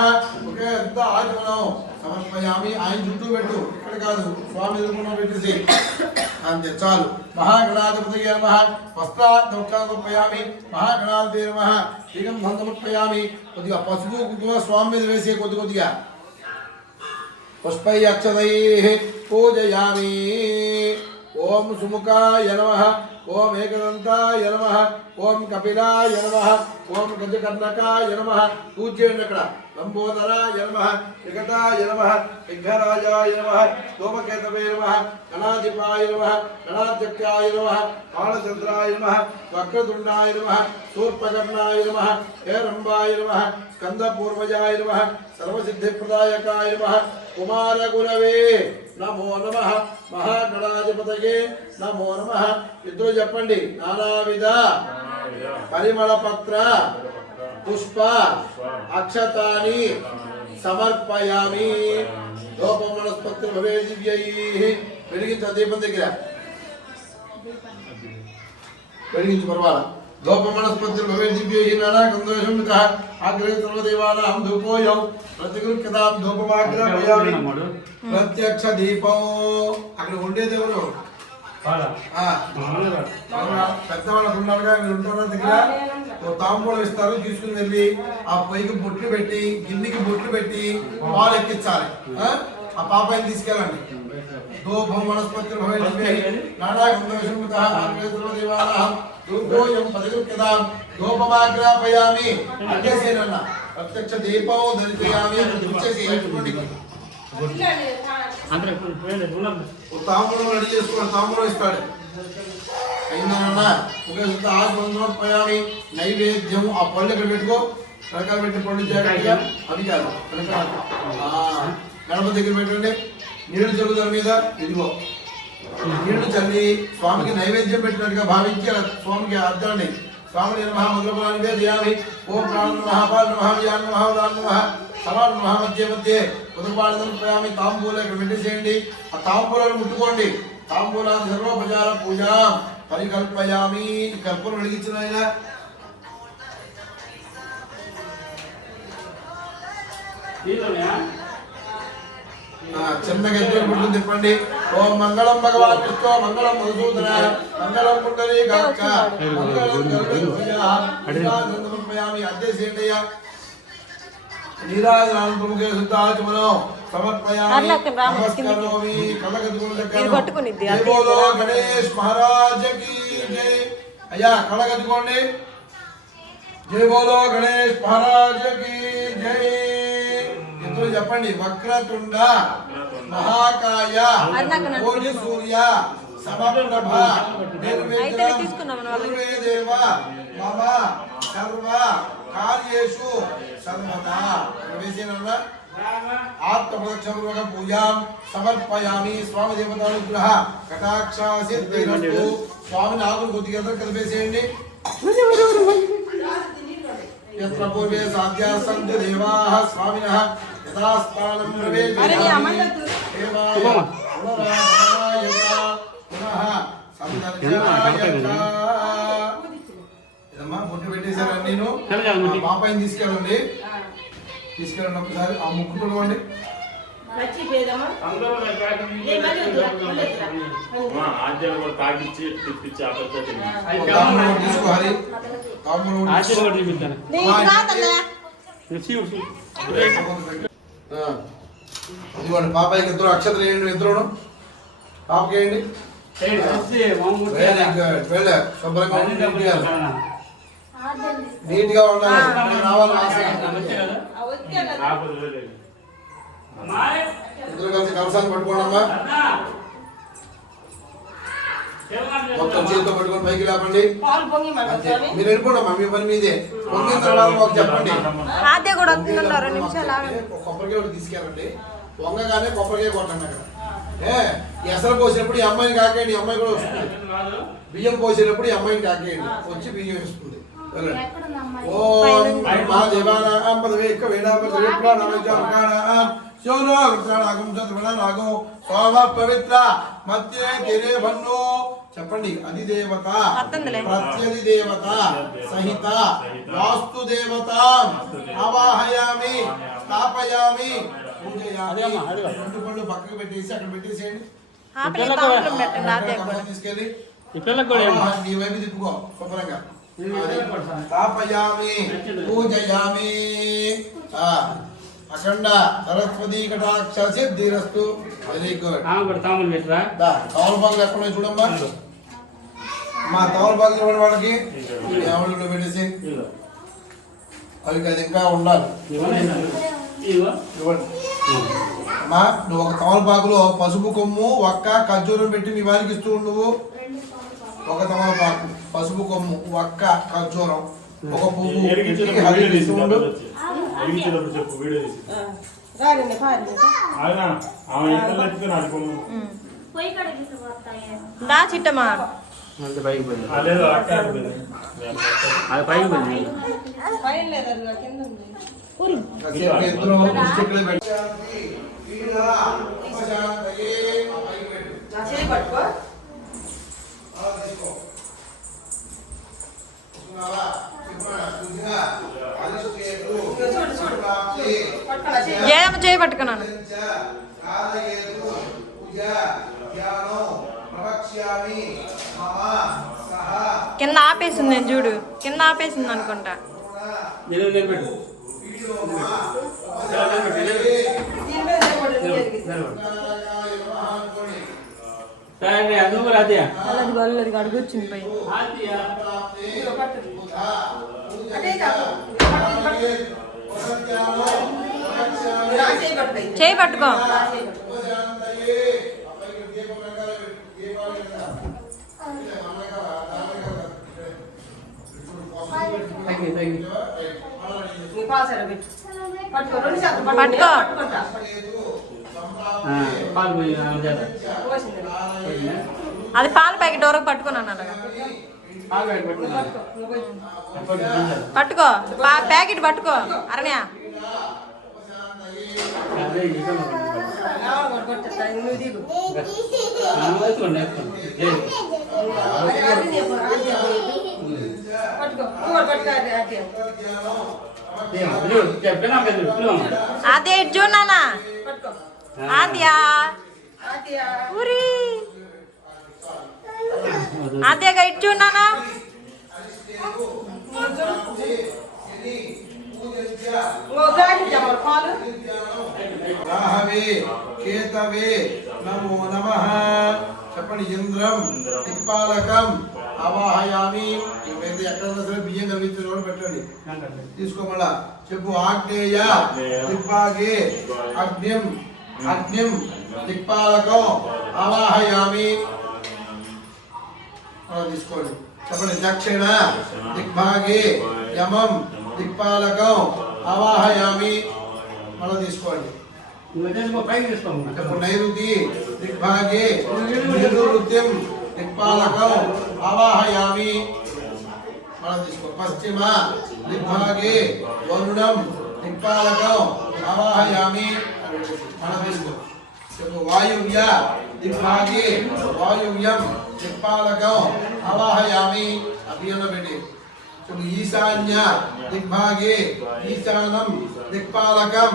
ఒకే శుద్ధ ఆచమనం సమర్పయామి. ఆయన చుట్టూ పెట్టు, ఇక్కడ కాదు. స్వామి ఎదుర్కొన్న పెట్టేసి అంతే చాలు. మహాగణాధిపతయే నమః. వస్త్రార్థం సమర్పయామి. మహాగణాధిపతయే నమః. శ్రీగంధం సమర్పయామి. కొద్దిగా పసుపు కుంకుమ స్వామి మీద వేసే కొద్దిగా పుష్పై అక్షతై పూజయామి. ఓం సుముఖాయ నమః. ఓం ఏకదంతాయ నమః. ఓం కపిలాయ నమః. ఓం గజకర్ణకాయ నమః. పూజ చేయండి అక్కడ. లంబోదరాయ నమః వికటాయ నమః విఘ్నరాజాయ నమః ధూమకేతవే నమః గణాధిపాయ నమః గణాధ్యక్షాయ నమః కాళచంద్రాయ నమః వక్రతుండాయ నమః శూర్పకర్ణాయ నమః హేరంబాయ నమః స్కందపూర్వజాయ నమః సర్వసిద్ధిప్రదాయకాయ నమః కుమారగురవే నమో నమః మహాగణాధిపతయే నమో నమః. ఇద్దరు చెప్పండి. నానావిధ పరిమళ పత్ర పుష్ప అక్షతాని సమర్పయామి. లోపం వనస్పతి భవే దివ్యైః. వెలిగించ దీపం దగ్గర వెలిగించు పర్వాల. లోపం వనస్పతి భవే దివ్యైః నానా గంధోషమితః అగ్రే సర్వదేవానాం ధూపోయం ప్రతిగృహ్యతాం ధూపమాగ్రహయామి. ప్రత్యక్ష దీపం. అక్కడ ఉండేది ఎవరు? పెద్దవాళ్ళకు ఉన్నారుగా, మీరు ఉంటారా దగ్గర? తాంబూలం ఇస్తారు, తీసుకుని వెళ్ళి ఆ పొయ్యికి బొట్లు పెట్టి గిన్నెకి బొట్లు పెట్టి పాలు ఎక్కించాలి. ఆ పాపాయిని తీసుకెళ్ళండి. ధూపం వనస్పతి నానా గంధోషమితః అగ్రే సర్వదేవానాం ధూపోయం ప్రతిగృహ్యతాం ధూపమాగ్రహయామి. అంటేసేనన్న ప్రత్యక్ష దీపం ధరిపయామి. ఇచ్చేసి తాంబూలం రెడీ చేసుకోండి. తాంబూలం ఇస్తాడు. అయిందన్నా ఒక ఆగమనోపయామి. నైవేద్యం ఆ పళ్ళు ఇక్కడ పెట్టుకో. రకాలు పెట్టి పళ్ళు జాగ్రత్తగా. అవి కాదు గణపతి దగ్గర పెట్టండి. నీళ్లు చల్లుదాని మీద. ఇదిగో నీళ్లు చల్లి స్వామికి నైవేద్యం పెట్టినట్టుగా భావించి స్వామికి అర్థండి. స్వామి నమః మొదలపడాన్ని వేదయామి. ఓం ప్రాణ నమః పాద నమః వ్యాన్ నమః ఉదాన్ నమః సమాన్ నమః మధ్య మధ్య ఉదపాడదను ప్రయామి. తాంబూలం ఇక్కడ పెట్టేసేయండి. ఆ తాంబూలాలు ముట్టుకోండి. తాంబూలాన్ని సర్వోపచార పూజ పరికల్పయామి. కల్పన వెలిగించిన ఆయన చిన్నగా ఎదురు పుట్టింది తిప్పండి. ఓం మంగళం భగవాన్ విష్ణు మంగళం మధుసూదన మంగళం కుండలి గాక మంగళం గరుడధ్వజామి. అధ్యసేయండి అయ్యా. నీరాజనాలు ప్రముఖ శుద్ధాచమనం సమర్పయామి. నమస్కరోమి. కళ్ళగద్దుకోండి. జై బోలో గణేష్ మహారాజ్ కి జై. అయ్యా కళ్ళగద్దుకోండి. జై బోలో గణేష్ మహారాజ్ కి జై. ఇద్దరు చెప్పండి. వక్రతుండ మహాకాయ కోటి సూర్య సమప్రభ నిర్విఘ్నదేవ మమ సర్వ కార్యేషు సర్వదా. ఆత్మప్రదక్షిణ పూజాం సమర్పయామి. స్వామి దేవతానుగ్రహ కటాక్షాసిద్ధిరస్తు. స్వామిని ఆకులు కొద్దిగా కలిపేసేయండి. యత్ర పూర్వే సాధ్యా సంతు దేవాః స్వామినః యథాస్థానం ప్రవేశయామి. ఇదమ్మా బొట్టు పెట్టేశారు. నేను పాపాయిని తీసుకెళ్ళండి. తీసుకెళ్ళండి ఒకసారి. ఆ ముక్కు తుడవండి. తీసుకోవాలి. ఇదిగోండి పాపాయికి ఇద్దరు అక్షతలు వేయండి. ఇద్దరు పాపకి వేయండి. వెళ్ళే శుభ్రంగా నీట్ గా ఉండాలి. రావాలి. ఇద్దరు కలిసి కలసాన్ని పట్టుకోండమ్మా. మొత్తం చేతితో పట్టుకొని పైకి లేపండి. మీరు వెళ్ళిపోండమ్మా. మీ పని మీదే. పొంగిన తర్వాత మాకు చెప్పండి. కొబ్బరికాయ ఒకటి తీసుకెళ్ళండి. పొంగగానే కొబ్బరికాయ కొట్టండి. అక్కడ ఎసరు పోసినప్పుడు ఈ అమ్మాయిని కాకేయండి. ఈ అమ్మాయి కూడా వస్తుంది. బియ్యం పోసినప్పుడు ఈ అమ్మాయిని కాకేయండి. వచ్చి బియ్యం వేస్తుంది. ఓం మా దేవానాం పదవేక వేణాపతి విప్రాణాం శోనో విప్రాణాగం చతుర్వణాగో సోమ పవిత్ర మధ్యే తిరే భన్నో. చెప్పండి. అధిదేవత ప్రత్యధిదేవత సహిత వాస్తు దేవత ఆవాహయామి స్థాపయామి పూజయామి. రెండు పళ్ళు పక్కకు పెట్టేసి అక్కడ పెట్టేసేయండి. తీసుకెళ్ళి నీ వైపు తిప్పుకో శుభ్రంగా. స్థాపయామి పూజయామి. అఖండ సరస్వతి కటాక్ష సిద్ధిరస్తు. Very good. తమలపాకులు ఎక్కడ చూడమ్మా. మా తమలపాకులు ఇవ్వండి వాళ్ళకి. ఎవరిలో పెట్టేసి అవి కదా ఇంకా ఉండాలి. ఇదిగో ఇవ్వండి అమ్మా. నువ్వు ఒక తమలపాకులో పసుపు కొమ్ము వక్క ఖర్జూరం పెట్టి మీ వారికి ఇస్తూ నువ్వు. ఒక తమలపాకు పసుపు కొమ్ము వక్క ఖర్జూరం ఒక పువ్వు పెట్టి హరికి ఇస్తూ ఉండు. ఎరిగించేటప్పుడు చెప్పు వీడియో తీసి ఆయన ఆమె ఇద్దరు ఎత్తుకుని ఆడుకోము పోయి కాడ తీసుకుపోతాయి. దా చిట్టమ్మా అంత పైకి పోయింది. లేదు అక్క అయిపోయింది. అది పైకి పోయింది. కాసేపు ఇద్దరు ముష్టికులు పెట్టి వీళ్ళ ఉపశాంతయే ఆ పైకి పెట్టు. అలా తీసుకో. చూస్తున్నావా? చూస్తున్నావా? చూసినా? అరిష్టేతు, ప్రాప్తి, జయమ్మ చేయి పట్టుకున్నాను. పంచ, కాలయేతు, పూజ, ధ్యానం, ప్రవక్ష్యామి, మమ, సహ, కింద ఆపేసింది నేను చూడు, కింద ఆపేసింది అనుకుంటా. నిలబెట్టు. సరే అందుకు రాదే అలాది వాళ్ళు అడుగొచ్చింది పై. చేయి పట్టుకో. పట్టుకో. పాలు పోయి అది పాల ప్యాకెట్ వరకు పట్టుకున్నాను అలాగా. పాలు బయట పెట్టుకున్నాను. పట్టుకో ప్యాకెట్ పట్టుకో అరణ్య. అదే ఇక్కడ చెప్పినా అదే ఇటు నాన్న. ఆద్యా ఊరి ఆద్యగా ఇటు నాన్న. రాహవే కేతవే నమో నమః. చెప్పండి. ఇంద్రం దిక్పాలకం అవాహయామి. ఇవైతే ఎక్కడన్నా సరే బియ్యం కలిగించిన వాళ్ళు పెట్టండి. తీసుకోమలా చెప్పు. ఆగ్నేయ దిక్పాగే అగ్నిం అగ్నిం దిక్పాలకం అవాహయామి. అలా తీసుకోండి. చెప్పండి. దక్షిణ దిగ్భాగే యమం దిక్పాలకం అవాహయామి. అలా తీసుకోండి. పైకి తీసుకోండి. చెప్పు. నైరుతి దిగ్భాగే నైరుత్యం దిక్పాలకం అవాహయామి. అలా తీసుకో. పశ్చిమ దిగ్భాగే వరుణం దిక్పాలకం అవాహయామి. అలా తీసుకో. చెప్పు. వాయువ్య దిగ్భాగే వాయువ్యం దిక్పాలకం అవాహయామి. అభియాన పెట్టి చెప్పు. ఈశాన్య దిగ్భాగే ఈశానం దిక్పాలకం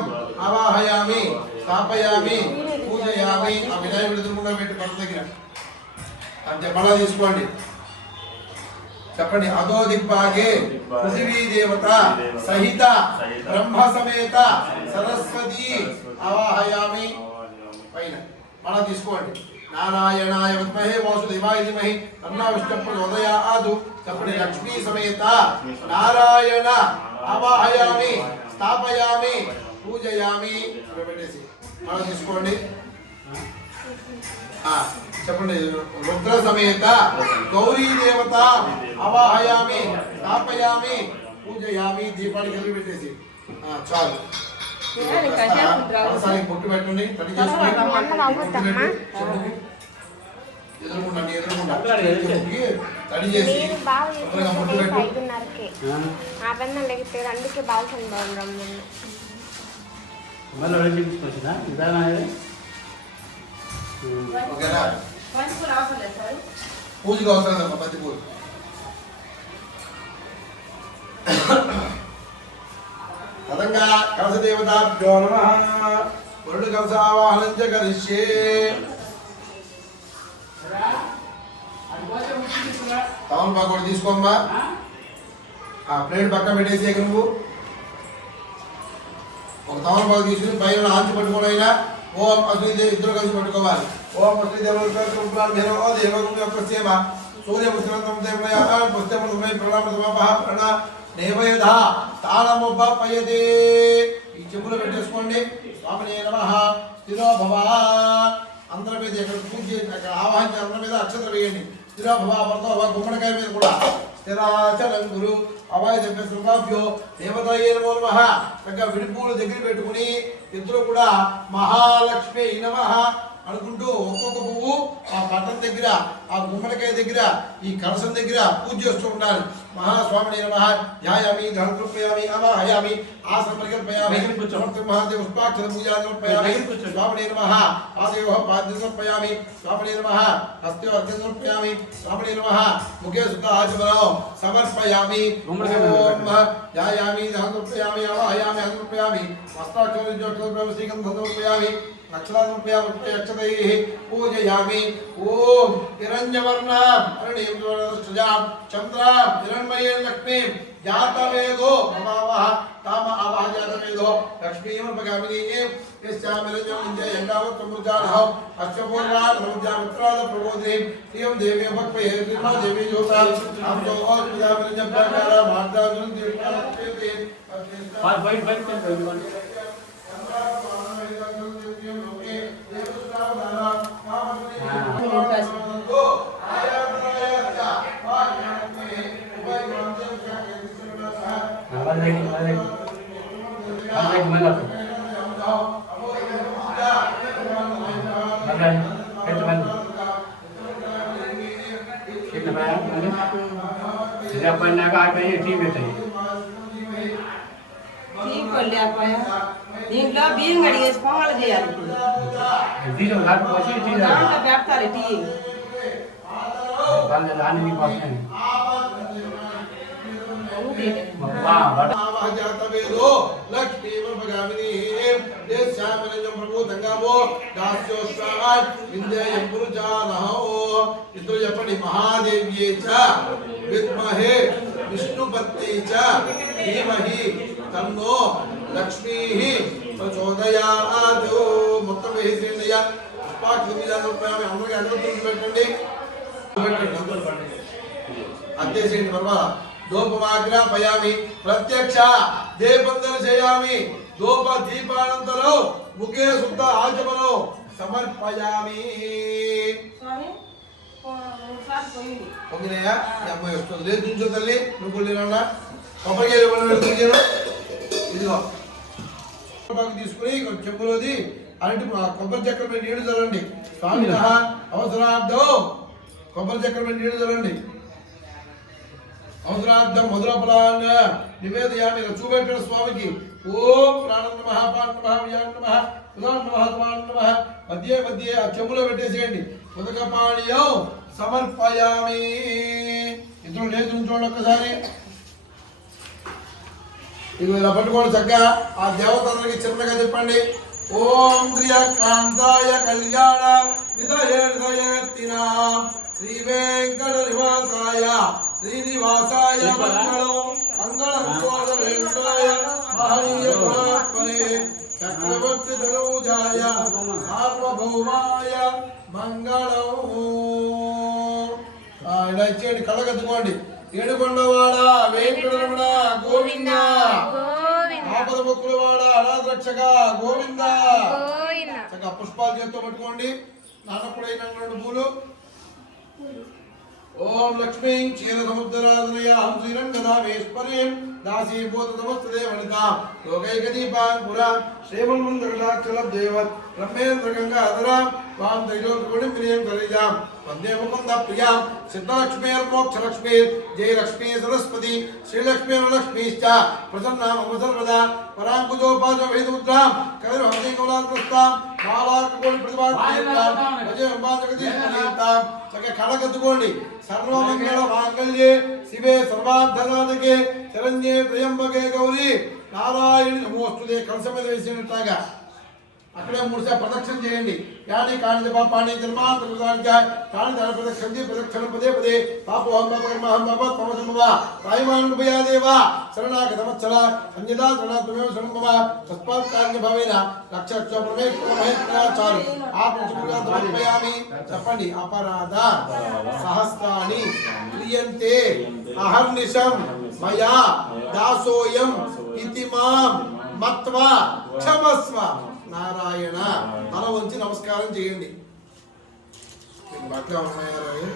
అవాహయామి స్థాపయామి పూజయామి. ఆ వినాయకుడి ఎదురుకుండా పెట్టి పడ దగ్గర అంతే. మళ్ళా తీసుకోండి. చెప్పండి. అదో దిగ్భాగే పృథివీ దేవత సహిత బ్రహ్మ సమేత సరస్వతి అవాహయామి. పైన మళ్ళా తీసుకోండి. నారాయణాయ విద్మహే వాసుదేవాయ ధీమహి తన్నో విష్ణుః ప్రచోదయాత్. చెప్పండి. లక్ష్మీ సమేత నారాయణ అవాహయామి స్థాపయామి పూజయామి. పెట్టేసి మళ్ళా తీసుకోండి. చెప్పండి. రుద్ర సమేత గౌరీ దేవత అవాహయామి స్థాపయామి పూజయామి. దీపాన్ని కలిపి పెట్టేసి చాలు. ఒకసారి బొట్టు పెట్టండి. తడి చేసుకుని ఎదురుకుండా తడి చేసి బొట్టు పెట్టు. 5:30కి ఆ పైన లెగితే అందుకే బాగుంది రమ్మని. మళ్ళీ వెళ్ళి తీసుకొచ్చిందా విధానం అనేది. ఓకేనా? పూజకి అవసరం లేదమ్మా. బంతి పూజ. పదంగా కలసదేవతాభ్యో నమః. వరుడు కలసావాహనం చ కరిష్యే. తమలపాకు కూడా తీసుకోమ్మా. ఆ ప్లేట్ పక్కన పెట్టేసి నువ్వు ఒక తమలపాకు తీసుకుని పైన ఆంచి పట్టుకోవడం. అయినా ఓం అశ్విని ఇద్దరు కలిసి పట్టుకోవాలి. ఓం అశ్విని దేవ సూర్య పుష్పం ప్రణా నైవేద తాళముపయతే. ఈ చెంబులో పెట్టేసుకోండి. స్వామినే నమః. స్థిరో భవ. అందరి మీద ఇక్కడ పూజ చేసి అక్కడ ఆవాహించి అందరి మీద అక్షతలు వేయండి. స్థిరో భవ వర్తో గుమ్మడికాయ మీద కూడా స్థిరాచలం గురు అవాయ శృంగాభ్యో దేవతాయే నమో నమః. చక్కగా విడిపూలు దగ్గర పెట్టుకుని ఇద్దరు కూడా మహాలక్ష్మి నమః అనుకుంటూ ఒక్కొక్క పువ్వు ఆ పట్టం దగ్గర ఆ గుమ్మడికాయ దగ్గర ఈ కలసం దగ్గర పూజ చేస్తూ ఉండాలి. మహాస్వామినే నమః. ధ్యాయామి ధర్మృపయామి అవాహయామి ఆసనపరికల్పయామి మహాదేవ పుష్పాక్షర పూజా సమర్పయామి. స్వామినే నమః. పాదయోః పాద్యం సమర్పయామి. స్వామినే నమః. హస్తయోః అర్ఘ్యం సమర్పయామి. స్వామినే నమః. ముఖే శుద్ధ ఆచమనం సమర్పయామి. ఓం ధ్యాయామి ధర్మృపయామి అవాహయామి సమర్పయామి. వస్త్రాక్షర శ్రీగంధం సమర్పయామి. అక్షతైః పూజయామి. ఓం హిరణ్యవర్ణ అరుణీం చంద్రాం హిరణ్మయీం లక్ష్మీం జాతవేదో భవావః తామ ఆవః జాతవేదో లక్ష్మీం భగామినీం యస్యామిరంజం ఇంద్రయంగావత్ సమృద్ధానః అశ్వపూర్ణాన్ సమృద్ధామిత్రాద ప్రబోధినీం శ్రీయం దేవీ భక్వయే శ్రీమా దేవీ జ్యోతా ఆంతో విదామిరంజం ప్రాకార మార్గాజున్ దేవతాపేతే దీంట్లో బియ్యం కడిగేసి పొంగలు చేయాలి. దాంట్లో పెడతారు టీ. ఇద్దరు చెప్పండి. మహాదేవ్యే చ విద్మహే విష్ణుపత్ని చ ధీమహి తన్నో లక్ష్మీ ప్రచోదయాత్. మొత్తం వేసేయండి. అందరికీ అగరబత్తులు పెట్టండి. అత్తేసేయండి. పర్వాలా. దోపమాగ్రాపయామి. ప్రత్యక్ష దీపందన చేయామి. దోప దీపానంతరం ముఖే శుద్ధ ఆచమనం సమర్పయామి. పొంగినాయా? ఈ అమ్మాయి వస్తుంది. లేదు నుంచో తల్లి. నువ్వు లేనా కొబ్బరికాయలు పెడుతున్నాను. ఇదిగో తీసుకుని చెంబులోది అరటి కొబ్బరి చక్కెర మీద నీళ్లు చల్లండి. స్వామి అవసరార్థం కొబ్బరి చక్కెర మీద నీళ్లు చల్లండి. అవసరార్థం మధుర ఫలాన్ నివేదయామి. చూపెట్టాడు స్వామికి. ఓం ప్రాణం నమః పాన్ నమః వ్యాన్ నమః ఉదాన్ నమః త్వాన్ నమః. మధ్య మధ్య ఆ చెంబులో పెట్టేసేయండి. ఉదక పానీయం సమర్పయామి. ఇద్దరు లేదు చూడండి ఒక్కసారి. ఇవి ఇలా పట్టుకోండి. చక్కగా ఆ దేవతలకి చిన్నగా చెప్పండి. ఓం శ్రియ కాంతాయ కళ్యాణ నిదయేర్దయత్తినా శ్రీ వెంకట నివాసాయ శ్రీనివాసాయ మంగళం మంగళం కోదరేంద్రాయ మహనీయ గుణాత్మనే చక్రవర్తి ధనూజాయ సార్వభౌమాయ మంగళం. ఇలా ఇచ్చేయండి. కళ్ళగద్దుకోండి. ఏడుకొండవాడ వెంకటరమణ గోవింద. ఆపద మొక్కులవాడ అనాథ రక్షక గోవింద. చక్కగా పుష్పాలు చేతితో పట్టుకోండి. నాన్నప్పుడైన 2 పూలు. ఓం లక్ష్మీ క్షీర సముద్రాధనయాం శ్రీరంగదామేశ్వరీం దాసీభూత నమస్తే వనితాం లోకైకదీపాన్ పురాం శ్రీమన్మందకటాక్షలబ్దేవత్ బ్రహ్మేంద్ర గంగాధరాం వాం త్రైలోక్యగుణిం ప్రియం కలిజాం వందే ముకుంద ప్రియాం సిద్ధలక్ష్మీర్మోక్షలక్ష్మీర్ జయలక్ష్మీ సరస్వతి శ్రీలక్ష్మీర్లక్ష్మీశ్చ ప్రసన్నాం మమ సర్వదా పరాంకుజోపాజ వేదముద్రాం కవిర్హంసీకమలాగ్రస్తాం బాలార్కకోటి ప్రతిభాంతాం జగదీశ్వరీతాం. చక్కగా కళగద్దుకోండి. సర్వమంగళ మాంగళ్యే శివే సర్వార్థసాధకే శరణ్యే త్రయంబకే గౌరీ నారాయణి నమోస్తుతే. కంసం మీద వేసినట్లాగా అక్కడే 3 సార్లు ప్రదక్షిణ చేయండి. యాని కాని పాపాని జన్మాంతరాన్ని కాని దాని ప్రదక్షిణ చేయి. ప్రదక్షిణ పదే పదే పాపోహం పాపకర్మహం పాప తమసంభవ తాయిమానుభయా దేవా శరణాగత వత్సల అన్యదా శరణాత్మేవ శరణంభవ తస్మాత్ కార్యభావేన లక్ష చాలు ఆపయామి. చెప్పండి. అపరాధ సహస్రాణి క్రియంతే అహర్నిశం మయా దాసోయం ఇతి మాం మత్వా క్షమస్వ నారాయణ. తల వంచి నమస్కారం చేయండి. బట్టలు ఉన్నాయా?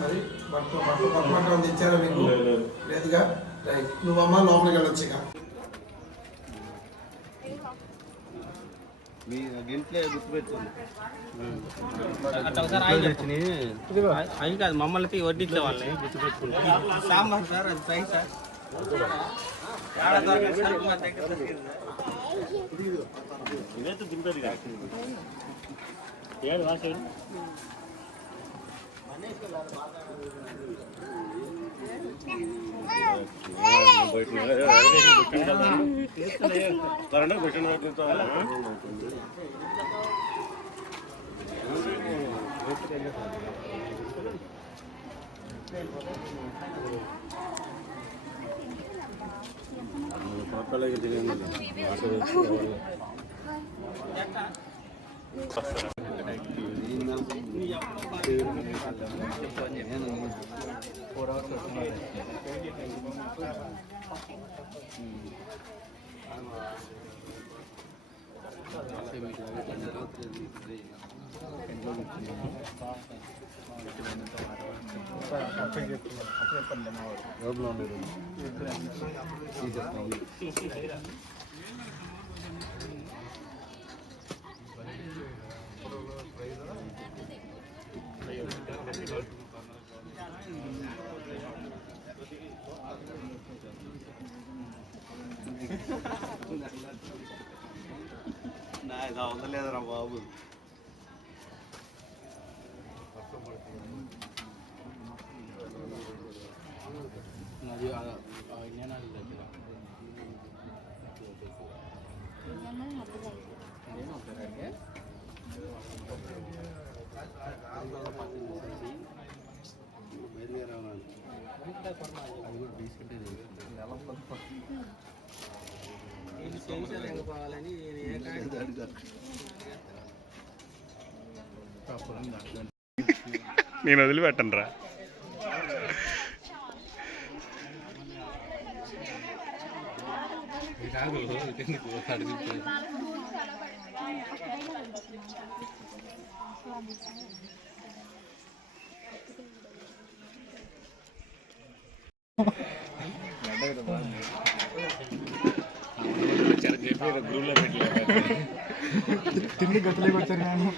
మరి బట్టలు తెచ్చారా మీకు? లేదుగా. రైట్. నువ్వమ్మ లోపలికి వెళ్ళొచ్చుగా. అవి కాదు మమ్మల్ని వడ్డించే వాళ్ళని గుర్తుపెట్టుకుంటాం. సాంబార్ సార్ అది ఫ్రై సార్. అవసరలేదురా బాబు. అది జ్ఞానాలు దగ్గర నేను వదిలిపెట్టను రా. గ్రూప్లో పెట్టలేదు. తిండి గతలేకి వచ్చాను.